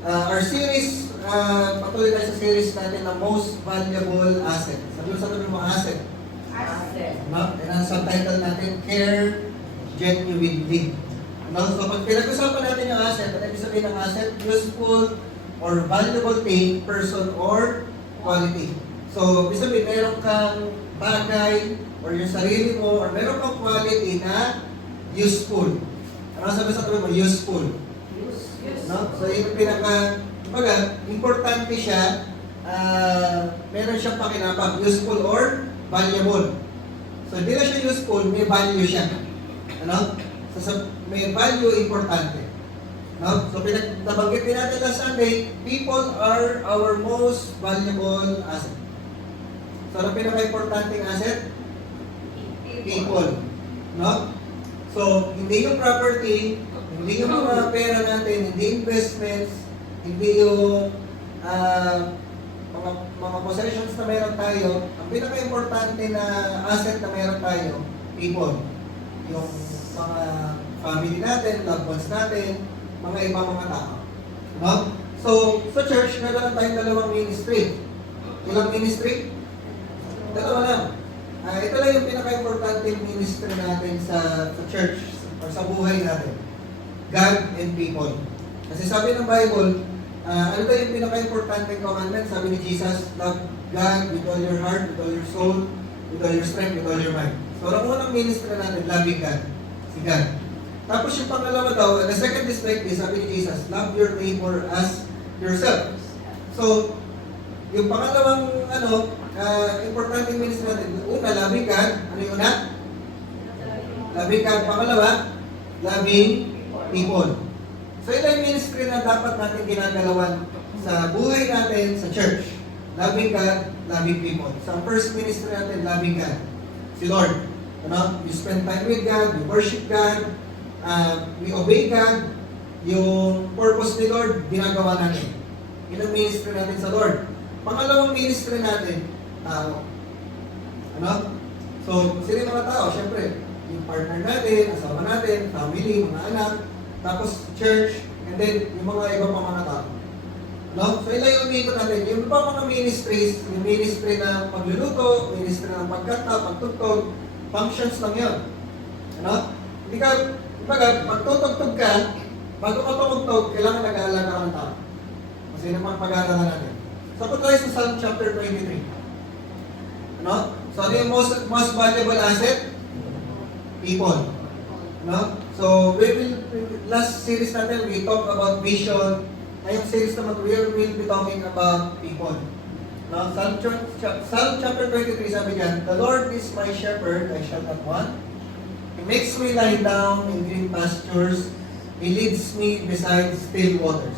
Our series, patuloy tayo sa series natin na Most Valuable Asset. Sabi mo asset. Asset. No? And ang subtitle natin, Care Genuinely. No? So pag pinag-usapan natin yung asset, ano ibig sabihin ng asset? Useful or valuable thing, person, or quality. So, ibig sabihin, meron kang bagay or yung sarili mo or meron kang quality na useful. Ano sabi mo? Useful. No? So, yung importante siya, meron siyang pakinabang, useful or valuable. So, hindi na siya useful, may value siya. Ano? So, may value, importante. No? So, nabanggit din natin last Sunday, people are our most valuable asset. So, ano pinaka-importanting asset? People. No? So, hindi yung property, hindi yung mga pera natin, hindi investments, hindi yung mga possessions na meron tayo. Ang pinaka-importante na asset na meron tayo, people. Yung mga family natin, loved ones natin, mga ibang mga tao. No? So, sa church, meron tayong dalawang ministry. Ilang ministry? Dalawa lang. Ito lang yung pinaka-importante ministry natin sa church or sa buhay natin. God and people. Kasi sabi ng Bible, ano ba yung pinaka-importante commandment? Sabi ni Jesus, love God with all your heart, with all your soul, with all your strength, with all your mind. So, ang unang ministry natin, loving God. Si God. Tapos yung pangalawa daw, the second aspect is, sabi ni Jesus, love your neighbor as yourself. So, yung pangalawang, importante ministry natin, una, loving God. Ano yung una? Loving God. Pangalawa, loving people. So, ito yung ministry na dapat natin ginagalawan sa buhay natin sa church. Loving God, loving people. So, ang first ministry natin, loving God. Si Lord. You spend time with God, you worship God, we obey God. Yung purpose ni Lord, ginagawa natin. Yun ang ministry natin sa Lord. Pangalawang ministry natin, tao. So, sila yung mga tao, syempre, yung partner natin, asawa natin, family, mga anak, tapos church, and then yung mga iba pa mga tao. So, ilan yung umiikot natin. Yung pa mga ministries, yung ministry ng pagluluto, ministry ng pagkanta, pagtugtog, functions lang yun. Hindi ka, pagtutugtog ka, bago ka tumugtog, kailangan nag-aalaga ka ng tao. Kasi naman pag-aalaga natin. So, punta tayo sa Psalm chapter 23. So, ano yung most valuable asset? People. So, last series natin, we talk about vision. Ngayong series naman, we will be talking about people. Psalm chapter 23, sabi niyan, the Lord is my shepherd, I shall not want. He makes me lie down in green pastures. He leads me beside still waters.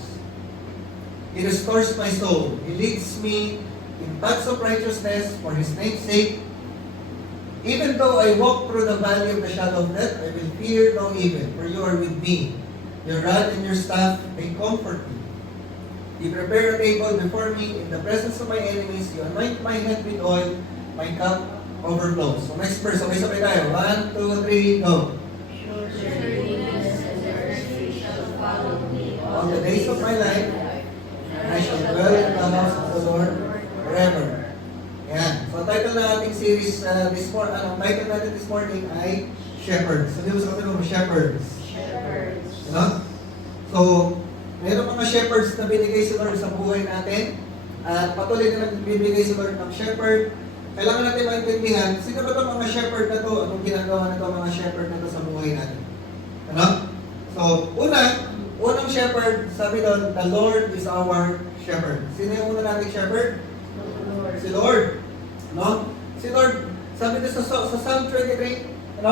He restores my soul. He leads me in paths of righteousness for His name's sake. Even though I walk through the valley of the shadow of death, I will fear no evil, for you are with me. Your rod and your staff, they comfort me. You prepare a table before me in the presence of my enemies. You anoint my head with oil, my cup overflows. So next verse, sabay-sabay tayo. 1, 2, 3, go. All the days of my life, I shall dwell in the house of the Lord forever. Yan. So, ang title na ating series title natin this morning ay Shepherds. So, di ba sabi mo, Shepherds? Shepherds. So, mayroon mga shepherds na binigay si Lord sa buhay natin. At patuloy na nagbibigay si Lord ng shepherd. Kailangan natin maintindihan, sino ba itong mga shepherd na to? Anong ginagawa na itong mga shepherd na to sa buhay natin? So, unang shepherd, sabi doon, the Lord is our shepherd. Sino yung una nating shepherd? Si Lord. Si Lord, sabi doon sa Psalm 23,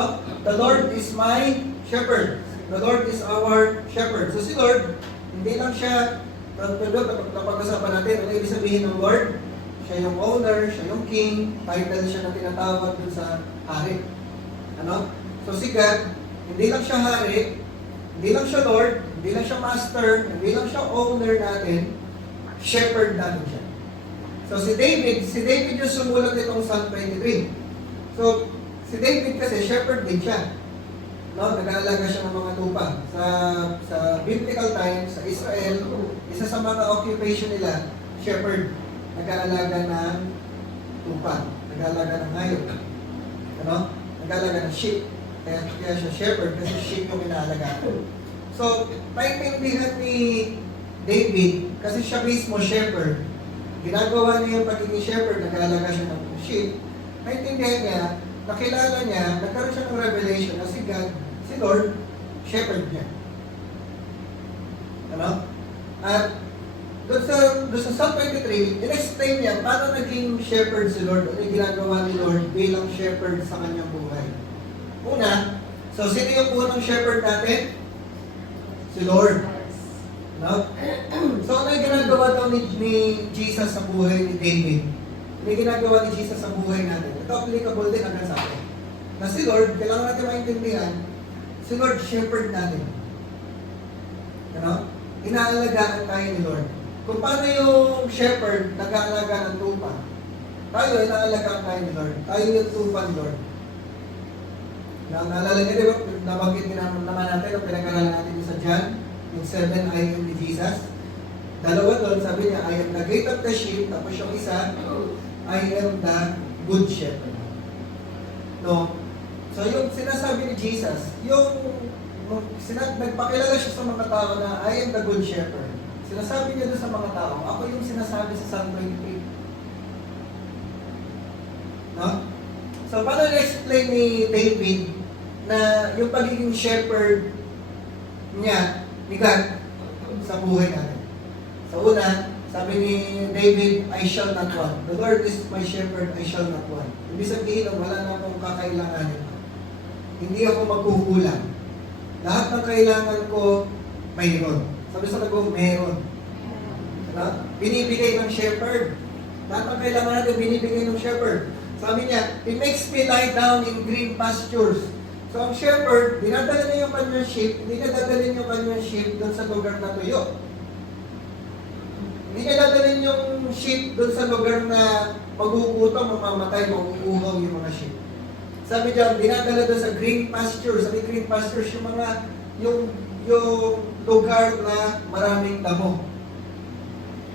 the Lord is my shepherd. The Lord is our shepherd. So si Lord, hindi lang siya, kapag-usapan natin, ano ibig sabihin ng Lord? Siya yung owner, siya yung king, title siya na tinatawag dun sa hari. So si God, hindi lang siya hari, hindi lang siya Lord, hindi lang siya master, hindi lang siya owner natin, shepherd natin siya. So si David yung sumulat nitong Psalm 23. So, si David kasi shepherd din siya. No, nag-aalaga siya ng mga tupa. Sa biblical times, sa Israel, isa sa mga occupation nila, shepherd. Nag-aalaga ng tupa. Nag-aalaga ng hayop. Ano? Nag-aalaga ng sheep. Kaya siya shepherd kasi sheep yung inaalagaan. So, paintindihan ni David, kasi siya mismo shepherd, ginagawa niya yung pagiging shepherd, nag-aalaga siya ng sheep, naintindihan niya, nakilala niya, nagkaroon siya ng revelation na si God, si Lord, shepherd niya. Ano? At doon sa Psalm 23, in-explain niya paano naging shepherd si Lord, ano yung ginagawa ni Lord bilang shepherd sa kanyang buhay. Una, so sino yung unang shepherd natin? Si Lord. No? So ano yung ginagawa daw ni Jesus sa buhay ni David? Ano yung ginagawa ni Jesus sa buhay natin? Ito applicable din hanggang sa atin. Na si Lord, kailangan natin maintindihan, si Lord shepherd natin. Ano? Inaalagaan tayo ni Lord. Kung paano yung shepherd nag-aalaga ng tupa, tayo inaalagaan tayo ni Lord. Tayo yung tupa ni Lord. Naalala niyo, di ba? Nabanggit din naman natin ang pinag-aralan natin sa John, yung 7 I am ni Jesus. Dalawa doon, sabi niya, I am the gate of the sheep. Tapos yung isa, I am the good shepherd. No? So yung sinasabi ni Jesus, nagpakilala siya sa mga tao na I am the good shepherd. Sinasabi niya doon sa mga tao, ako yung sinasabi sa Psalm 23. No? So paano na-explain ni David na yung pagiging shepherd niya, ni God, sa buhay natin? So una, sabi ni David, I shall not want. The Lord is my shepherd, I shall not want. Ibig sabihin, wala na akong kakailanganin. Hindi ako magkukulang. Lahat ng kailangan ko, mayroon. Sabi sa lago, meron. Diba? Binibigay ng shepherd. Lahat ng kailangan natin, binibigay ng shepherd. Sabi niya, He makes me lie down in green pastures. So ang shepherd, dinadala niya yung kanyang sheep, hindi niya dadalhin yung kanyang sheep doon sa lugar na tuyo. Hindi niya dadalhin yung sheep doon sa lugar na magugutong, mamamatay, maguuhaw yung mga sheep. Sabi diyan, dinadala doon sa green pastures. Sabi green pastures, yung lugar na maraming damo.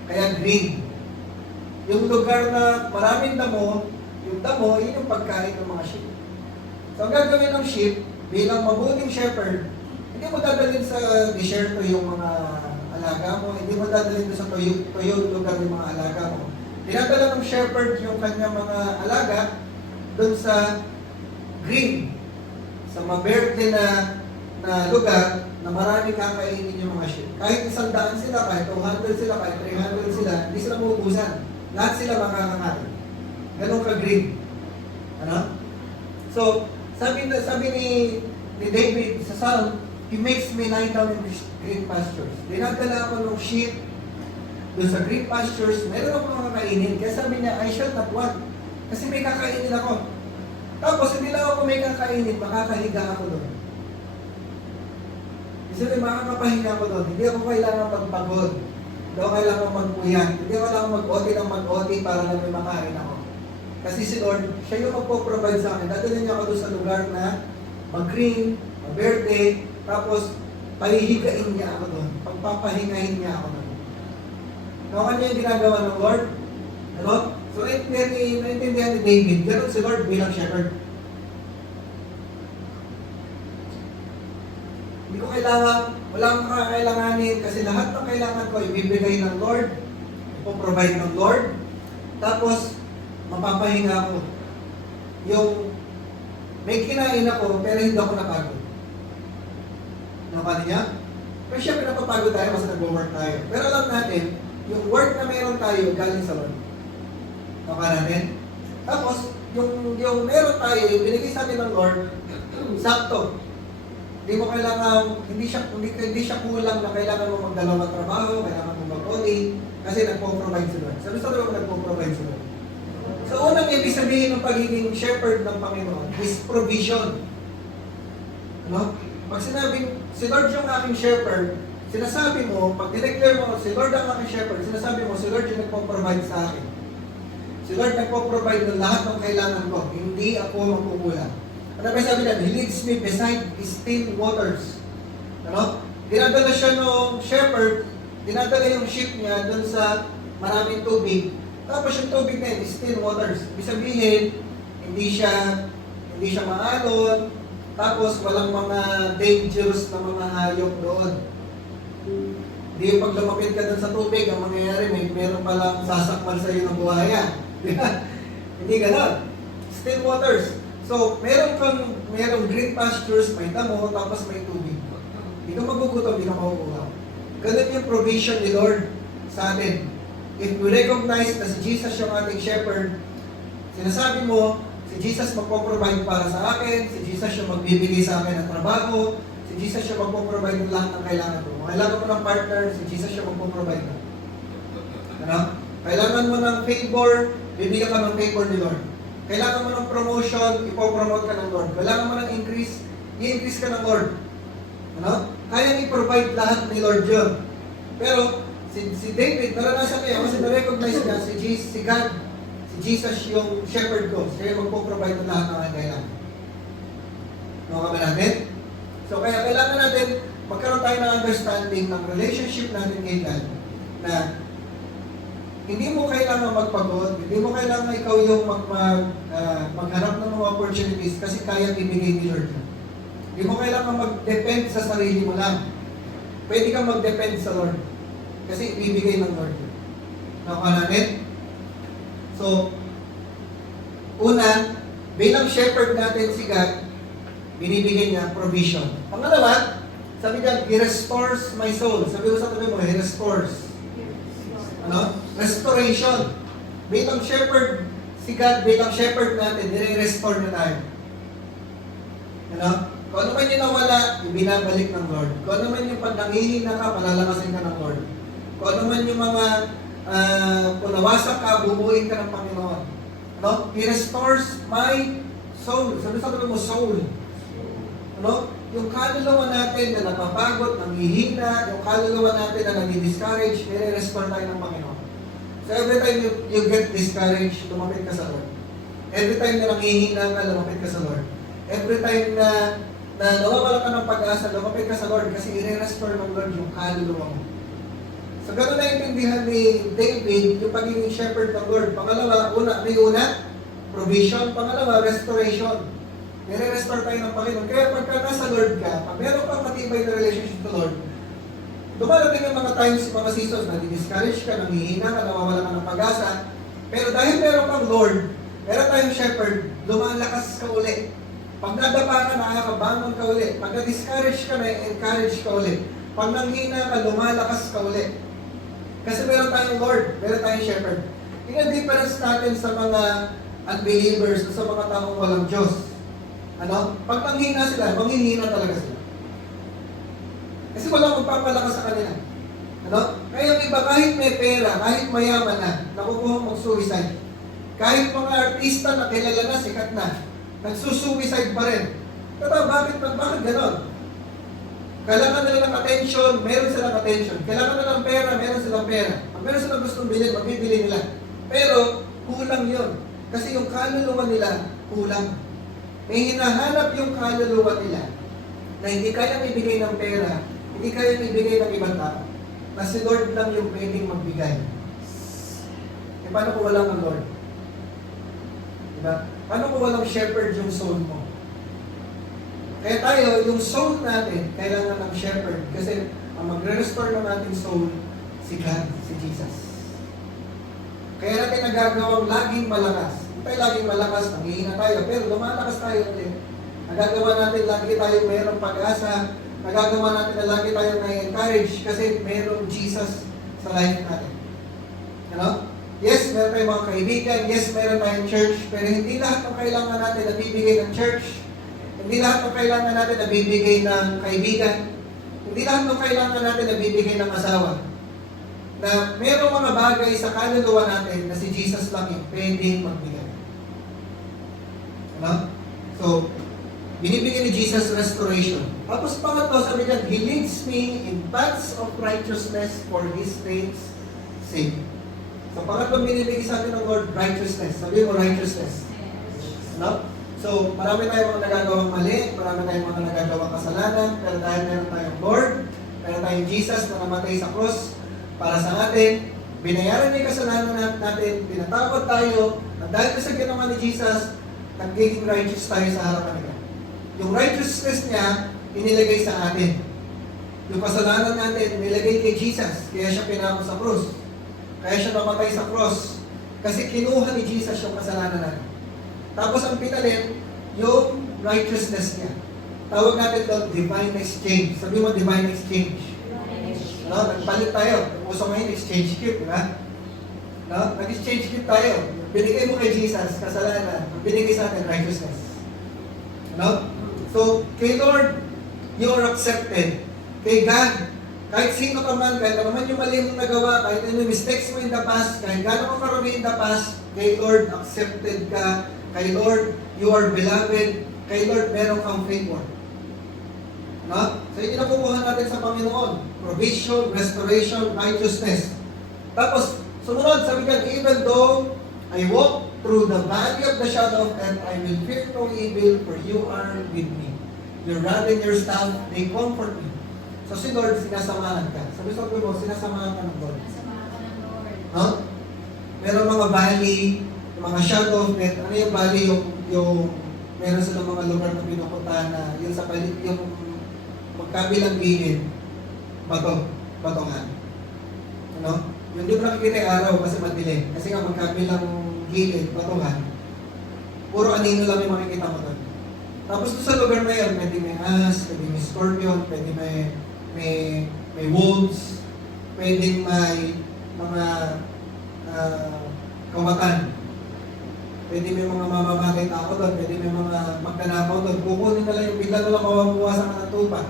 Kaya green. Yung lugar na maraming damo, yung damo, yun yung pagkain ng mga sheep. So, ang gagawin ng sheep, bilang mabuting shepherd, hindi mo dadalhin sa desierto yung mga alaga mo, hindi mo dadalhin sa tuyo lugar ng mga alaga mo. Dinadala ng shepherd yung kanyang mga alaga doon sa green, sa maberde na lugar na maraming kakainin yung mga sheep. Kahit 100 sila, kahit 200 sila, kahit 300 sila, hindi sila maubusan. Lahat sila makakakain. Ganun ka-green. Ano? So, sabi ni David sa Psalm, He makes me lie down in green pastures. Dinadala ako ng sheep doon sa green pastures, meron ako mga kakainin. Kaya sabi niya, I shall not want. Kasi may kakainin ako. Tapos, hindi lang ako may kakainin, makakahiga ako doon. Kasi makakapahinga ako doon. Hindi ako kailangan magpagod. Hindi ako kailangan magpuyat. Hindi ako kailangan mag-OT ng mag-OT para lang may makain ako. Kasi si Lord, siya yung magpo-provide sa akin. Dadalhin niya ako doon sa lugar na mag-green, mag-verde, tapos pahihigain niya ako doon. Pagpapahingahin niya ako doon. Nakuha niya yung ginagawa ng Lord. Ano? So, naintindihan ni David, ganoon si Lord bilang shepherd. Hindi ko kailangan, wala akong kakailanganin kasi lahat ng kailangan ko ibibigay ng Lord, ipoprovide ng Lord, tapos mapapahinga ako. Yung may kinain ako pero hindi ako napagod. Nakapano niya? Pero syempre napapagod tayo kasi nag-work tayo. Pero alam natin, yung work na meron tayo galing sa Lord. Nakapano natin? Tapos, yung meron tayo, yung binigay sa atin ng Lord, sakto. Hindi mo kailangan, hindi siya kulang na kailangan mo magdalawang trabaho, kailangan mo mag-OT, kasi nagpo-provide sa Lord. Sabi sa Lord, nagpo-provide sa Lord. So, unang ibig sabihin ng pagiging shepherd ng Panginoon is provision. Ano? Pag sinabing, si Lord yung aking shepherd, sinasabi mo, pag dineclare mo, si Lord ang aking shepherd, sinasabi mo, si Lord yung nagpo-provide sa akin. Si Lord nagpo-provide ng lahat ng kailangan ko. Hindi ako magkukulang. Ano ba sabi niya? He leads me beside still waters. Ano? Dinadala siya ng shepherd, dinadala yung sheep niya doon sa maraming tubig. Tapos yung tubig na yun, still waters. Ibig sabihin, hindi siya maalon, tapos walang mga dangerous na mga hayop doon. Hindi yung pag lumapit ka doon sa tubig, ang mangyayari, meron palang sasakmal sa iyo ng buhaya. Hindi ganon. Still waters. So, merong green pastures, may damo, tapos may tubig. Hindi ka magugutom, hindi ka makukuha. Ganun yung provision ni Lord sa atin. If we recognize na si Jesus yung ating shepherd, sinasabi mo, si Jesus magpo-provide para sa akin, si Jesus yung magbibigay sa akin ng trabaho, si Jesus yung magpo-provide ng lahat ng kailangan ko. Kung kailangan mo ng partner, si Jesus yung magpo-provide na. Ano? Kailangan mo ng favor, bibigyan ka ng favor ni Lord. Kailangan mo ng promotion, ipopromote ka ng Lord. Kailangan mo ng increase, i-increase ka ng Lord. Ano? Kaya i-provide lahat ni Lord yun. Pero, si David, naranasan niya, kasi na-recognize niya, si God, si Jesus yung shepherd ko. Siya yung magpo-provide ng lahat ng aking kailangan. Ano ba natin? So, kaya kailangan natin magkaroon tayo ng understanding ng relationship natin kay God na hindi mo kailangan magpagod, hindi mo kailangan ikaw yung maghanap ng mga opportunities kasi kaya ibigay ni Lord. Hindi mo kailangan mag-depend sa sarili mo lang. Pwede kang mag-depend sa Lord kasi ibibigay ng Lord. Nakuha natin? So, una, bilang shepherd natin si God, binibigay niya provision. Pangalawa, sabi niya, He restores my soul. Sabi ko sa tabi mo, He restores. Ano? Restoration. Bilang shepherd, si God, bilang shepherd natin, nire-restore na tayo. Ano? Kung ano man yung nawala, ibinabalik ng Lord. Kung ano man yung pag nangihina ka, palalakasin ka ng Lord. Kung ano man yung mga kung nawasak ka, bubuuin ka ng Panginoon. Ano? He restores my soul. Sabi sa mo, soul. Ano? Yung kaluluwa natin na napapagod, nanghihina, yung kaluluwa natin na nag-discourage, nire-restore tayo ng Panginoon. So every time you get discouraged, lumapit ka sa Lord. Every time na nanghihina ka, lumapit ka sa Lord. Every time na nawawala ka ng pag-asa, lumapit ka sa Lord kasi i-restore ng Lord yung kaluluwa mo. So gano'n na intindihan ni David yung pagiging shepherd ng Lord. Pangalawa, provision. Pangalawa, restoration. Nire-restore tayo ng Panginoon. Kaya pagka nasa Lord ka, pag meron kang matibay na relationship to Lord, dumarating yung mga times, mga seasons na di-discourage ka, nanghihina ka, nawawala ka ng pag-asa. Pero dahil meron kang Lord, meron tayong shepherd, lumalakas ka uli. Pag nadapa ka, nakakabangon ka uli. Pag na-discourage ka, na-encourage ka uli. Pag nanghina ka, lumalakas ka uli. Kasi meron tayong Lord, meron tayong shepherd. Yung difference natin sa mga unbelievers, sa mga taong walang Diyos. Ano? Pag nanghina sila, manghihina talaga sila. Kasi walang magpapalakas sa kanila. Ano? Kaya yung iba, kahit may pera, kahit mayaman na, nakukuha mag-suicide. Kahit mga artista na kilala na, sikat na, nagsusuicide pa rin. Tata, bakit ganon? Kailangan nila ng attention, meron silang attention. Kailangan nila ng pera, meron silang pera. Pag meron silang gustong bilhin, magbibili nila. Pero, kulang yun. Kasi yung kaluluwa nila, kulang. May hinahanap yung kaluluwa nila na hindi kayang ibigay ng pera, hindi kayang ibigay ng ibang tao. Na si Lord lang yung pwedeng magbigay. E paano kung walang ang Lord? Diba? Paano kung walang shepherd yung soul mo? Kaya tayo, yung soul natin, kailangan ng shepherd. Kasi ang magre-restore ng ating soul, si God, si Jesus. Kaya natin nagagawang laging malakas. Hindi tayo laging malakas, nanghihina tayo, pero lumalakas tayo ulit. Nagagawa natin lagi tayong mayroong pag-asa. Nagagawa natin na lagi tayong na-encourage kasi mayroong Jesus sa life natin. Ano? Yes, meron tayong mga kaibigan. Yes, meron tayong church. Pero hindi lahat ng kailangan natin na bibigay ng church. Hindi lahat ng kailangan natin na bibigay ng kaibigan. Hindi lahat ng kailangan natin na bibigay ng asawa. Na mayroong mga bagay sa kaluluwa natin na si Jesus lang yung pwedeng magbigay. Ano? So, binibigyan ni Jesus restoration. Tapos pangatlo, sabi niya, He leads me in paths of righteousness for His name's sake. So pangatlo, binibigyan sa atin ng Lord, righteousness. Sabi mo, righteousness. No? So So, marami tayong mga nagagawang mali, marami tayong mga nagagawang kasalanan, pero dahil meron tayong Lord, meron tayong Jesus na namatay sa cross para sa atin, binayaran niya yung kasalanan natin, tinatawad tayo, at dahil sa ginawa ni Jesus, nagiging righteous tayo sa harapan niya. Yung righteousness niya, inilagay sa atin. Yung kasalanan natin, inilagay kay Jesus, kaya siya pinako sa cross. Kaya siya namatay sa cross. Kasi kinuha ni Jesus yung kasalanan natin. Tapos ang pinalit, yung righteousness niya. Tawag natin doon, divine exchange. Sabi mo, divine exchange. No? Nagpalit tayo. Uso ngayon, exchange gift, di ba? No? Nag-exchange gift tayo. Binigay mo kay Jesus, kasalanan. Binigay sa atin, righteousness. No? So, kay Lord, you are accepted. Kay God, kahit sino ka man, kahit ano man yung mali mong nagawa, kahit ano yung mistakes mo in the past, kahit gano'n mo karami in the past, kay Lord, accepted ka. Kay Lord, you are beloved. Kay Lord, meron kang favor. No? So, yun nakukuha natin sa Panginoon. Provision, restoration, righteousness. Tapos, sumunod, sabi niya, even though I walk through the valley of the shadow of death, I will fear no evil, for you are with me. Your rod and your staff, they comfort me. So si Lord, sinasamahan ka. Sabi mo, sinasamahan ka ng Lord. Sinasamahan ka ng Lord. No? Meron mga valley, mga shadow of death. Ano yung valley? Yung meron silang mga lugar na pinupuntahan na yung sa palit, yung magkabilang gilid, batongan. Ano? Yung di mo nakikita yung araw kasi madilim. Kasi nga magkabilang gilid, batongan. Puro anino lang yung makikita mo doon. Tapos doon sa lugar na yun, pwede may ahas, pwede may scorpion, pwede may wolves, pwede may mga kawatan. Pwede may mga mamamatay tao doon, pwede may mga magdanakaw doon. Kukunin na lang yung bigla na lang mawabuwasan ka ng tupa.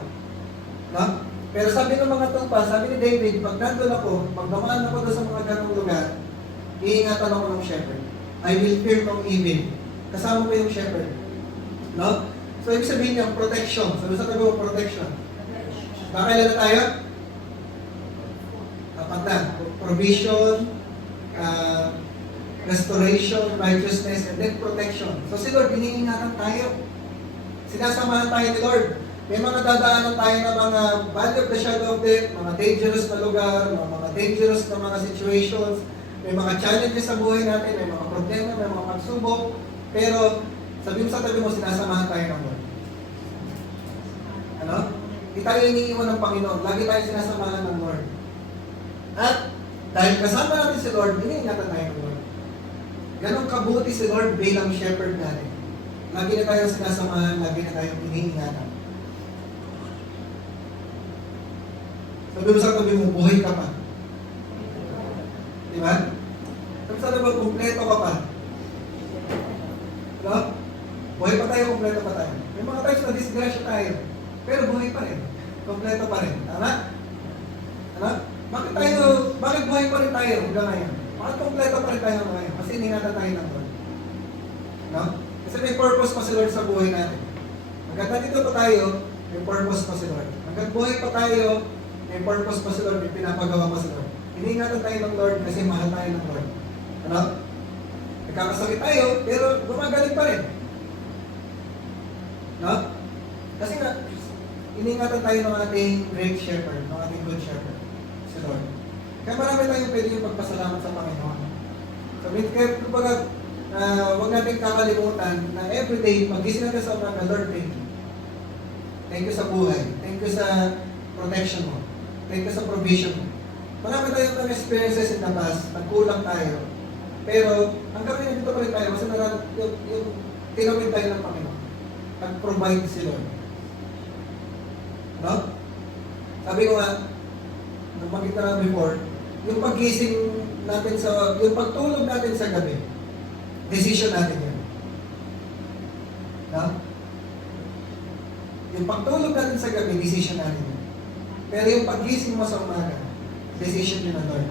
No? Pero sabi ng mga tupa, sabi ni David, pag nandun ako, pag dumaan ako doon sa mga ganong lugar, iingatan ako ng shepherd. I will fear no evil. Kasama ko yung shepherd. No? So, ibig sabihin niya, protection. Sabi sa tabi protection. Nakailan na tayo? Apat na. Provision, restoration, righteousness, and then protection. So, si Lord, iniingatan tayo. Sinasamahan tayo ni Lord. May mga dadaanan tayo ng mga valley of the shadow of death, mga dangerous na lugar, mga dangerous na mga situations, may mga challenges sa buhay natin, may mga problema, may mga pagsubok, pero sabi mo sa tabi mo, sinasamahan tayo ng Lord. Ano? Hindi tayo iniiwan ng Panginoon. Lagi tayo sinasamahan ng Lord. At dahil kasama natin si Lord, iniingatan tayo ng Lord. Ganon kabuti si Lord bilang shepherd natin. Lagi na tayong sinasamahan, lagi na tayong iniingatan. Sabi mo sa tabi mo, buhay ka pa. Diba? Sabi sa tabi mo, kumpleto ka pa. Diba? Buhay pa tayo, kumpleto pa tayo. May mga times na disgrasya tayo, pero buhay pa rin. Kumpleto pa rin. Tama? Ano? Bakit buhay pa rin tayo hanggang ngayon? Bakit kumpleto pa rin tayo hanggang ngayon? Kasi iningatan tayo ng Lord. No? Kasi may purpose pa si Lord sa buhay natin. Hanggang nandito pa tayo, may purpose pa si Lord. Hanggang buhay pa tayo, may purpose pa si Lord, may pinapagawa pa si Lord. Iningatan tayo ng Lord kasi mahal tayo ng Lord. Ano? Nagkakasakit tayo, pero gumagaling pa rin. No? Kasi nga, iningatan tayo ng ating great shepherd, ng ating good shepherd, si Lord. Kaya marami tayong pwede yung pagpasalamat sa Panginoon. Sabihin, kaya kumbaga, huwag natin kakalimutan na everyday, pag-gising natin sa umaga, Lord, thank you. Thank you sa buhay. Thank you sa protection mo. Thank you sa provision mo. Marami tayong mga experiences in the past, nagkulang tayo. Pero, hanggang ngayon dito pa rin tayo, kasi yung tinawid tayo ng Panginoon. Nag-provide si Lord. No? Sabi ko nga, nung makita na before, yung paggising natin yung pagtulog natin sa gabi, decision natin yun. No? Yung pagtulog natin sa gabi, decision natin yun. Pero yung paggising mo sa umaga, decision yun ng Lord.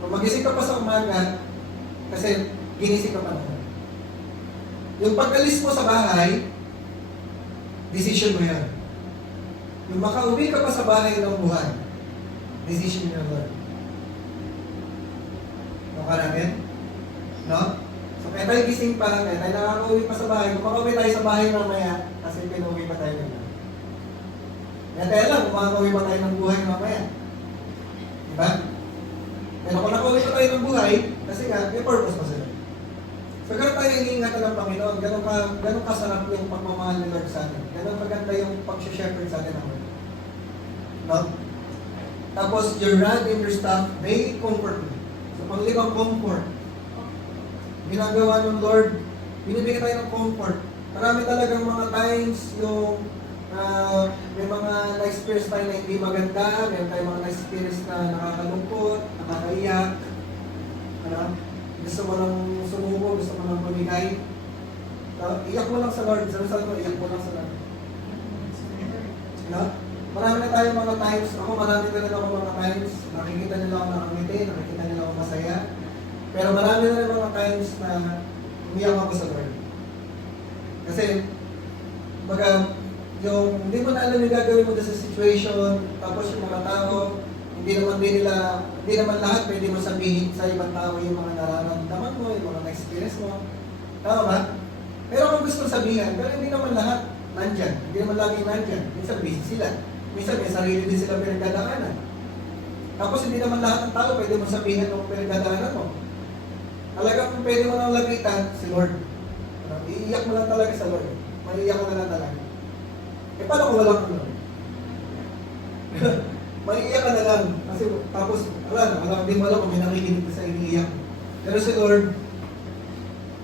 Kung magising ka pa sa umaga, kasi ginising ka pa na. Yung pag-alis mo sa bahay, decision mo yan. Yung makauwi ka pa sa bahay ng buhay, decision mo yan, Lord. Ano ka natin? No? So Kaya tayo gising pa lang, kaya tayo nakakauwi pa sa bahay. Kung makauwi tayo sa bahay mamaya, kasi pinuwi pa tayo nila. Kaya tayo lang, kung makauwi pa tayo ng buhay mamaya. Diba? Pero kung nakauwi pa tayo ng buhay, kasi nga, may purpose pa sila. So, ganun tayo iniingatan ng Panginoon. Ganun kasarap yung pagmamahal ni Lord sa atin. Ganun maganda yung pag-shepherd sa atin ng Lord. No? Tapos, your rod and your staff, they comfort me. So, panglimang comfort. Ginagawa ng Lord, binibigyan tayo ng comfort. Marami talagang mga times yung may mga na-experience tayo na hindi maganda, may tayo mga na-experience na nakakalungkot, nakakaiyak, gusto mo lang sumuko, gusto mo lang pumigay. So, iyak mo lang sa Lord. Sabi mo, iyak mo lang sa Lord. Marami na tayo mga times, marami na rin ako mga times, nakikita nila ako nakangiti, nakikita nila ako masaya. Pero marami na rin mga times na umiyak ako sa Lord. Kasi, yung hindi mo na alam yung gagawin mo sa situation, tapos yung mga tao, hindi naman lahat pwede mo sabihin sa ibang tao yung mga nararamdaman mo, yung mga na-experience mo. Tama ba? Pero kung gusto sabihin, pero hindi naman lahat nandyan. Hindi naman laging nandyan. Minsan busy sila. Minsan may sarili din sila pinagdadaanan. Tapos hindi naman lahat ng tao pwede mo sabihin kung pinagdadaanan mo. Talagang pwede mo nang lapitan si Lord. Iiyak mo lang talaga sa Lord. Maiiyak ka na lang talaga. Eh paano kung walang Lord? Maiiyak ka na lang. Kasi tapos, di mo alam kung may nakikinig ka sa iniiyak. Pero si Lord,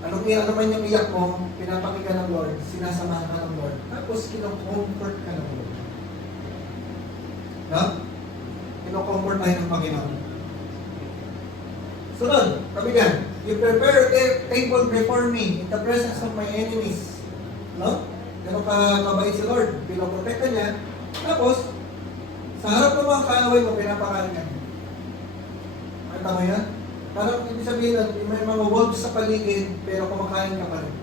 ano man yung iyak mo, pinapakinggan ng Lord, sinasamahan ka ng Lord. Tapos, kinocomfort ka ng Lord. No? Kinocomfort tayo ng Panginoon. Sunod, kabigan. You prepare a table before me in the presence of my enemies. No? Ganun ka mabait si Lord. Pinoprotekta niya. Tapos, sa harap ng mga kaaway mo, pinapakain ka. Makita mo yan? Parang ibig sabihin na may mga wolves sa paligid, pero kumakain ka pa rin.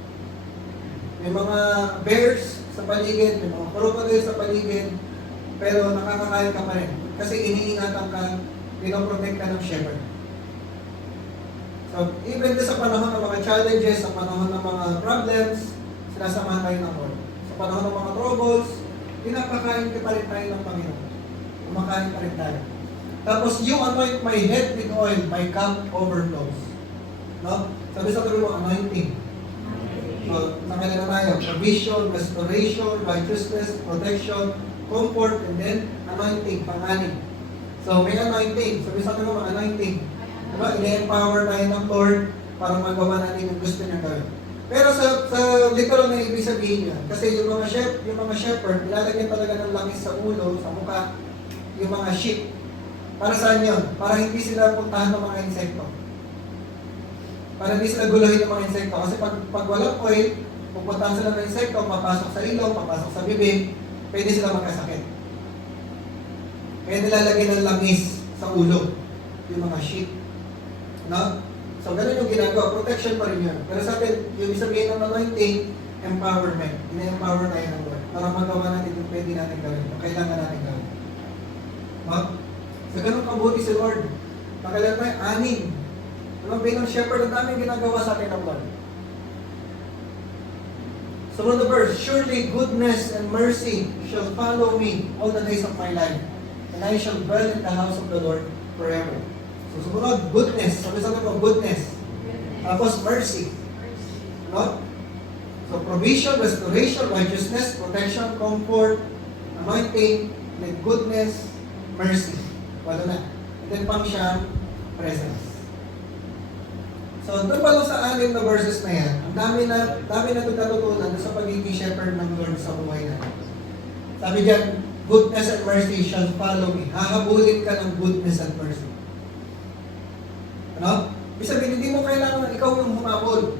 May mga bears sa paligid, may mga crocodile sa paligid, pero nakakakain ka pa rin. Kasi iniingatan ka, pinoprotect ka ng shepherd. So, even sa panahon ng mga challenges, sa panahon ng mga problems, sinasamahan tayo ng Lord. Sa panahon ng mga troubles, pinapakain ka pa rin tayo ng Panginoon. Kumakain pa rin tayo. Tapos, you anoint my head with oil, my cup overflows. No? Sabi sa tuloy mo, anointing. So, nakala na tayo. Provision, restoration, righteousness, protection, comfort, and then anointing, panganin. So, may anointing. Sabi sa tuloy mo, anointing. Diba? Ine-empower tayo ng Lord para magawa natin yung gusto niya gawin. Pero sa literal na ibig sabihin niya, kasi yung mga shepherd, ilalagyan talaga ng langis sa ulo, sa mukha, yung mga sheep. Para saan yun? Para hindi sila puntahan ng mga insekto. Para hindi sila guluhin ng mga insekto. Kasi pag walang oil, pupuntahan sila ng insekto, papasok sa ilong, papasok sa bibig, pwede sila magkasakit. Kaya nilalagay ng langis sa ulo, yung mga sheep. No? So, ganun yung ginagawa. Protection pa rin yun. Pero sa atin, yung sabihin ng anointing, empowerment. Ina-empower tayo ng Lord para magawa natin yung pwede natin gawin, yung kailangan natin gawin. No? So, ganun kabuti si Lord. Nakailan tayo, 6. Ano bilang shepherd, ang daming ginagawa sa atin ng Lord. So, from the verse, surely goodness and mercy shall follow me all the days of my life, and I shall dwell in the house of the Lord forever. So, sumunod, goodness. Sabi sa atin, goodness. Tapos, mercy. No? So, provision, restoration, righteousness, protection, comfort, anointing, then goodness, mercy. Wala na. And then, pang-siyam, presence. So, doon pa lang sa 6 na verses na yan, ang dami na ito natutunan sa pagiging shepherd ng Lord sa buhay natin. Sabi diyan, goodness and mercy shall follow me. Hahabulin ka ng goodness and mercy. Ano? Ibig sabihin, hindi mo kailangan ikaw yung humabol.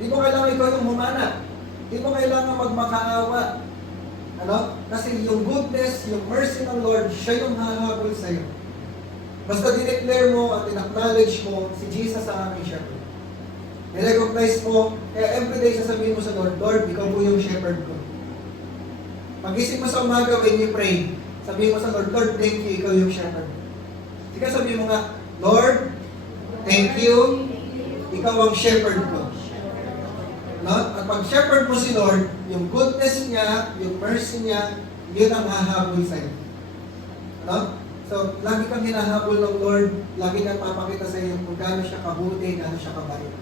Hindi mo kailangan ikaw yung humana. Hindi mo kailangan magmakaawa. Ano? Kasi yung goodness, yung mercy ng Lord, siya yung hahabol sa'yo. Basta dineclare mo at in-acknowledge mo si Jesus ang aking shepherd. I-recognize mo, kaya everyday sasabihin mo sa Lord, Lord, ikaw po yung shepherd ko. Pag-isip mo sa umaga when you pray, sabihin mo sa Lord, Lord, thank you, ikaw yung shepherd. Sige, sabihin mo nga, Lord, thank you, ikaw ang shepherd ko. No? At pag shepherd mo si Lord, yung goodness niya, yung mercy niya, yun ang hahabol sa'yo. No? So, lagi kang hinahabol ng Lord, lagi kang papakita sa iyo kung gaano siya kabuti, gaano siya kabait.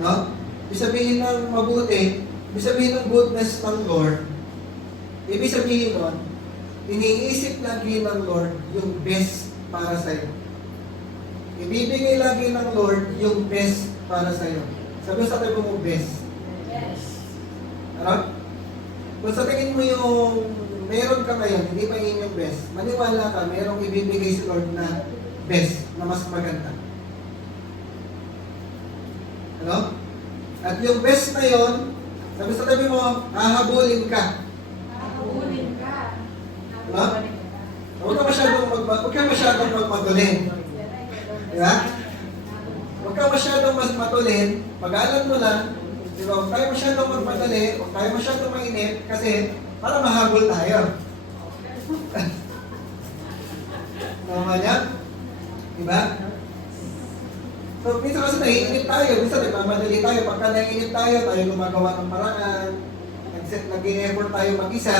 No? Ibig sabihin ng mabuti, ibig sabihin ng goodness ng Lord, ibig sabihin nun, iniisip lagi ng Lord yung best para sa iyo. Ibibigay lagi ng Lord yung best para sa iyo. Sabi sa tabi mo, best. Yes. Ano? Kung sa tingin mo yung meron ka ngayon, hindi pa yun yung best, maniwala ka, merong ibibigay si Lord na best, na mas maganda. Ano? At yung best na yon, sabi sa tabi mo, hahabulin ka. Hahabulin ka. Ano? Huwag ka masyadong magmatulin. Diba? Huwag ka masyadong matulin, pag-alam mo lang, diba? Huwag tayo masyadong magmadali, huwag tayo masyadong mainit, kasi para mahabol tayo. Tama niya? Diba? So, minsan kasi naiinip tayo, minsan nagmamadali tayo, pagka naiinip tayo gumagawa ng paraan, nag-i-effort tayo mag-isa,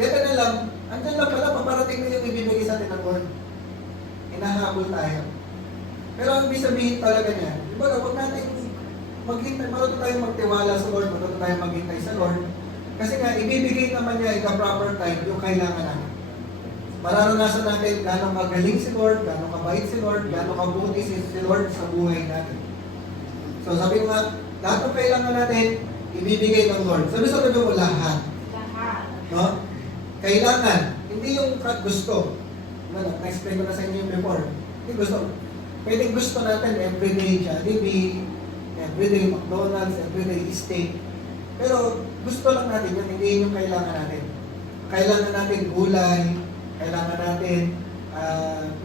ganda na lang, andyan lang pala, paparating na yung ibibigay sa atin ng Lord. Hinahabol tayo. Pero ang ibig sabihin talaga niya, diba, huwag natin maghintay, marunong tayong magtiwala sa Lord, marunong tayong maghintay sa Lord, kasi nga, ibibigay naman niya ika proper time yung kailangan natin. Mararanasan natin gano'ng magaling si Lord, gano'ng kabait si Lord, gano'ng kabuti si Lord sa buhay natin. So sabi ko nga, lahat ng kailangan natin, ibibigay ng Lord. Sabi mo lahat. Lahat. No? Kailangan. Hindi yung gusto. Na-explain ko na sa inyo yung before. Hindi gusto. Pwedeng gusto natin everyday Jollibee, everyday McDonald's, everyday steak. Pero gusto lang natin yun, hindi yun yung kailangan natin. Kailangan natin gulay, kailangan natin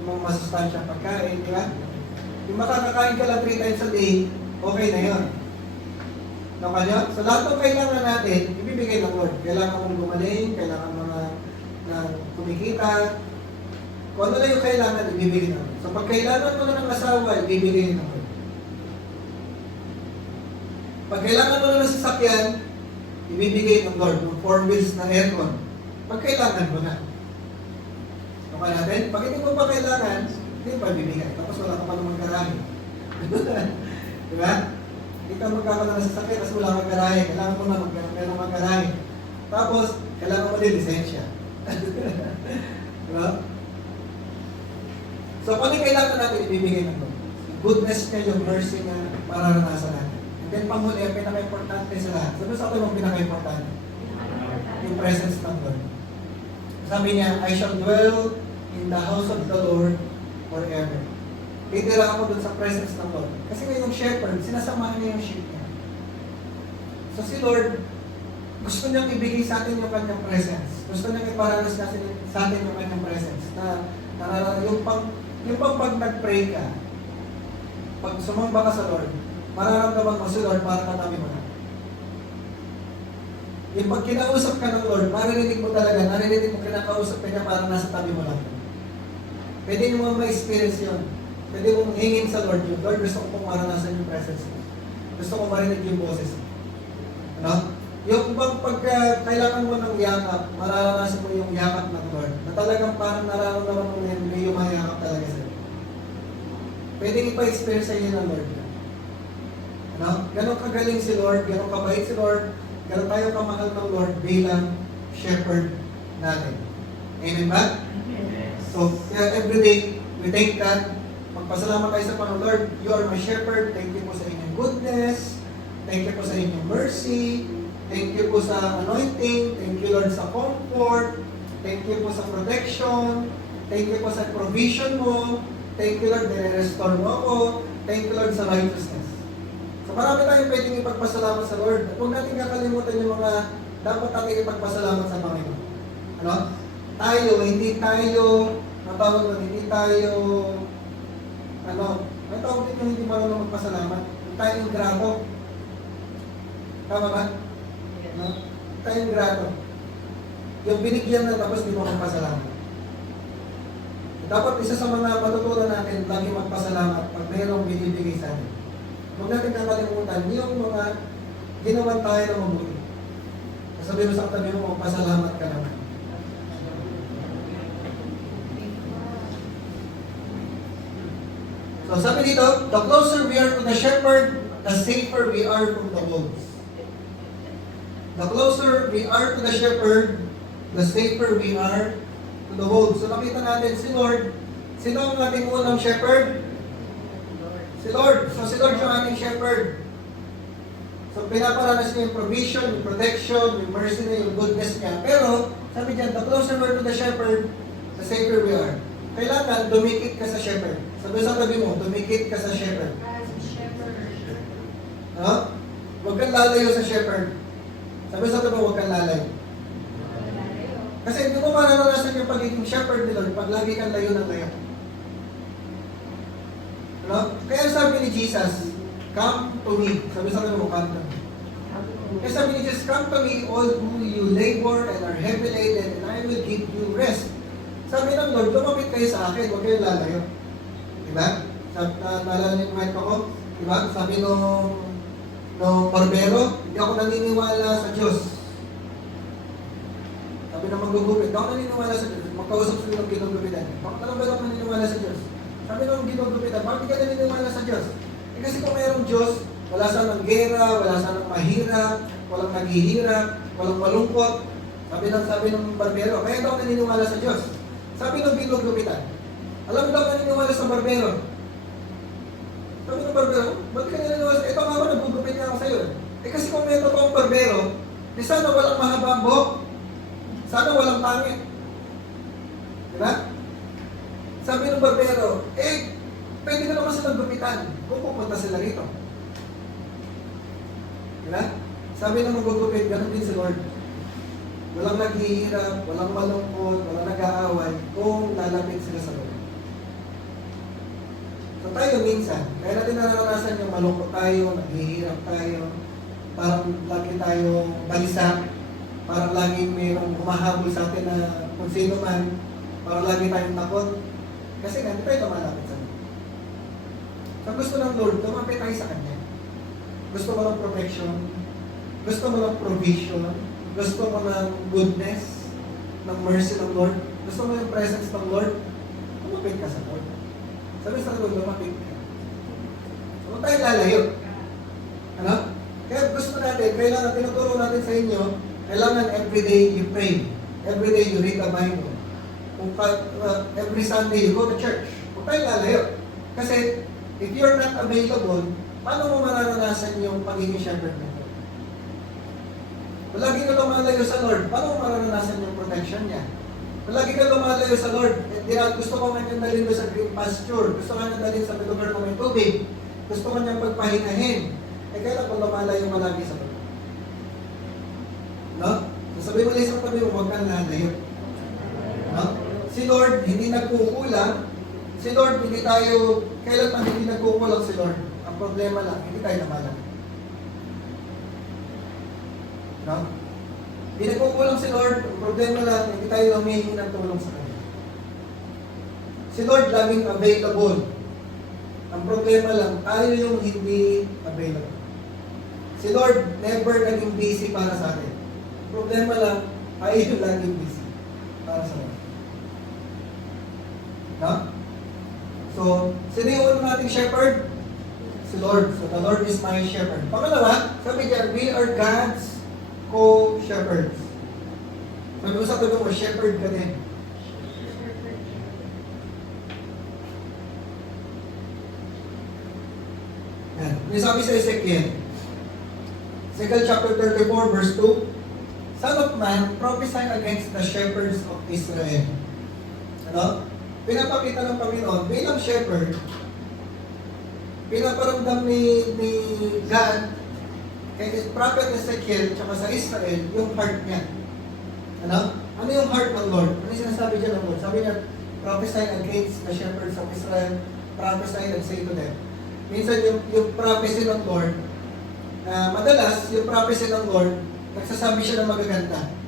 yung masustansyang pagkain, di ba? Yung makakakain ka lang 3 times a day, okay na yun. Naman yun? So lahat ng kailangan natin, ibibigay ng Lord. Kailangan mong gumaling, kailangan mo na kumikita. Kung ano na yung kailangan, ibibigay ng Lord. So pag kailangan mo na ng asawa, ibibigay ng Lord. Pag kailangan mo na ng sasakyan, ibibigay ng Lord ng 4 wheels na aircon. Pag kailangan mo na. Okay natin? Pag hindi mo pa kailangan, hindi pa bibigay. Tapos wala ka pa naman garahe. Diba? Hindi ka magkakaroon ng sasakyan kasi wala kang garahe. Kailangan mo na meron kang garahe. Tapos, kailangan mo din lisensya. Diba? So, kung ano yung kailangan natin, ibibigay ng Lord. Yung goodness niya, yung mercy niya, mararanasan natin. And then, panghuli, ang pinaka-importante sa lahat. Sabi sa akin yung pinaka-importante? Yung presence ng Lord. Sabi niya, I shall dwell in the house of the Lord forever. Titira ako dun sa presence ng Lord. Kasi nga yung shepherd, sinasamahan niya yung sheep niya. So si Lord, gusto niyang ibigay sa atin yung kanyang presence. Gusto niyang iparanas sa atin yung kanyang presence. Yung pag nag-pray ka, pag sumamba ka sa Lord, mararamdaman mo si Lord para katabi mo na. Yung pag kinausap ka ng Lord, narinig mo kinakausap ka niya para nasa tabi mo lang. Pwede mo ma-experience yun. Pwede mong hingin sa Lord yun. Lord, gusto ko pong maranasan yung presence mo. Gusto ko marinig yung boses mo. Ano? Yung pagka kailangan mo ng yakap, mararanasan mo yung yakap ng Lord. Na talagang parang nararamdaman mo na may yumayakap talaga sa'yo. Pwede ipa-experience sa iyo ng Lord. Ano? Ganon kagaling si Lord, ganon kabait si Lord, ganon tayo kamahal ng Lord bilang shepherd natin. Amen ba? So, everyday, we thank God. Magpasalamat tayo sa Panginoon. Lord, you are my shepherd. Thank you po sa inyong goodness. Thank you po sa inyong mercy. Thank you po sa anointing. Thank you, Lord, sa comfort. Thank you po sa protection. Thank you po sa provision mo. Thank you, Lord, nire-restore mo ako. Thank you, Lord, sa righteousness. So, marami tayong pwedeng ipagpasalamat sa Lord. At huwag natin kakalimutan yung mga dapat natin ipagpasalamat sa Panginoon. Ano? Hindi tayo, may tawag din yung hindi marunong magpasalamat. Tayong grato. Tama ba? No? Tayong grato. Yung binigyan na tapos di mo magpasalamat. Dapat isa sa mga matutunan natin, lagi magpasalamat pag mayroong binibigay sa atin. huwag natin kakalimutan yung mga ginawan tayo ng mabuti. Sabi mo sa katabi mo, magpasalamat ka naman. So sabi dito, the closer we are to the shepherd, the safer we are from the wolves. The closer we are to the shepherd, the safer we are to the wolves. So nakita natin si Lord. Sino ang ating unang shepherd? Si Lord. So si Lord yung ating shepherd. So pinaparanas niya yung provision, yung protection, yung mercy niya, yung goodness niya. Pero sabi diyan, the closer we are to the shepherd, the safer we are. Kailangan dumikit ka sa shepherd. Sabi sa tabi mo, dumikit ka sa shepherd. As a shepherd. Ha? Huwag kang lalayo sa shepherd. Sabi sa tabi mo, huwag kang lalayo. Malayo. Kasi hindi mo mararanasan yung pagiging shepherd ni Lord pag lagi kang layo ng layo. Ano? Kaya sabi ni Jesus, come to me. Sabi sa tabi mo, come to me. Kaya sabi ni Jesus, come to me all who you labor and are heavy laden and I will give you rest. Sabi ng Lord, lumapit kayo sa akin, huwag kayong lalayo. Diba? Naalala niyo yung kwento ko? Diba? Sabi nung barbero, hindi ako naniniwala sa Diyos. Sabi ng magugupit, hindi ako naniniwala sa Diyos. Magkausap sila ng ginugupitan. Bakit alam ba ako naniniwala sa Diyos? Sabi ng ginugupitan, bakit ka naniniwala sa Diyos? Eh kasi kung mayroong Diyos, wala sanang gera, wala sanang mahirap, walang naghihirap, walang malungkot. Sabi ng barbero, kaya daw naniniwala sa Diyos. Sabi ng ginugupitan, alam mo daw naniniwala sa barbero. Sabi ng barbero, ba't ka naniniwala sa ito nga ako, nagugupit niya ako sa'yo. Eh kasi kung may totoong barbero, di sana walang mahaba ang buhok. Sana walang pangit. Diba? Sabi ng barbero, pwede ka naman silang gupitan kung pupunta sila rito. Diba? Sabi ng magugupit, ganun din si Lord. Walang naghihirap, walang malungkot, walang nag-aaway kung lalapit sila sa Lord. So tayo minsan, kaya natin naranasan yung malungkot tayo, naghihirap tayo, parang lagi tayong balisa, parang laging mayroong humahabol sa atin na kung sino man, parang lagi tayong takot. Kasi nga, hindi tayo lumalapit sa Lord. So gusto ng Lord, lumapit tayo sa Kanya. Gusto mo ng protection, gusto mo ng provision, gusto mo ng goodness, ng mercy ng Lord, gusto mo yung presence ng Lord, lumapit ka sa Lord. Sabi sa Lord, lumapit ka. Huwag tayo lalayo. Ano? Kaya gusto natin, kailangan tinuturo natin sa inyo, kailangan everyday you pray. Everyday you read the Bible. Every Sunday you go to church. Huwag tayo lalayo. Kasi, if you're not available, paano mo mararanasan yung pagiging shepherd mo? Palagi ka lumalayo sa Lord, paano mo mararanasan yung protection niya? Palagi ka lumalayo sa Lord, gusto ko nga niyang dalhin mo sa green pasture, gusto ka niyang dalhin sa lugar na may tubig, gusto ko niyang pagpahinahin. Kailan kung lumalayo malagi sa Lord? No? So sabi mo lang sa tabi mo, huwag kang lalayo. No? Si Lord, hindi nagkukulang. Si Lord, hindi tayo, kailan pa hindi nagkukulang si Lord? Ang problema lang, hindi tayo namalang. No? Hindi nagkukulang si Lord, ang problema lang, hindi tayo humihingi ng tulong sa Kanya. Si Lord laging available. Ang problema lang, tayo yung hindi available. Si Lord never naging busy para sa atin. Ang problema lang, tayo yung laging busy para sa Lord. No? So, sino yung unang nating shepherd? Si Lord. So, the Lord is my shepherd. Pangalawa, sabi diyan, we are God's co-shepherds. Sabi mo sa tabi mo, shepherd ka din. Yan. May sabi sa Ezekiel chapter 34, verse 2, Son of man, prophesy against the shepherds of Israel. Ano? Pinapakita ng Panginoon, bilang shepherd, pinaparamdam ni God kay Prophet Ezekiel tsaka sa Israel yung heart niya. Ano? Ano yung heart ng Lord? Ano yung sinasabi dyan ng Lord? Sabi niya, prophesy against the shepherds of Israel, prophesy and say to them. Minsan yung prophecy ng Lord, madalas yung prophecy ng Lord, nagsasabi siya ng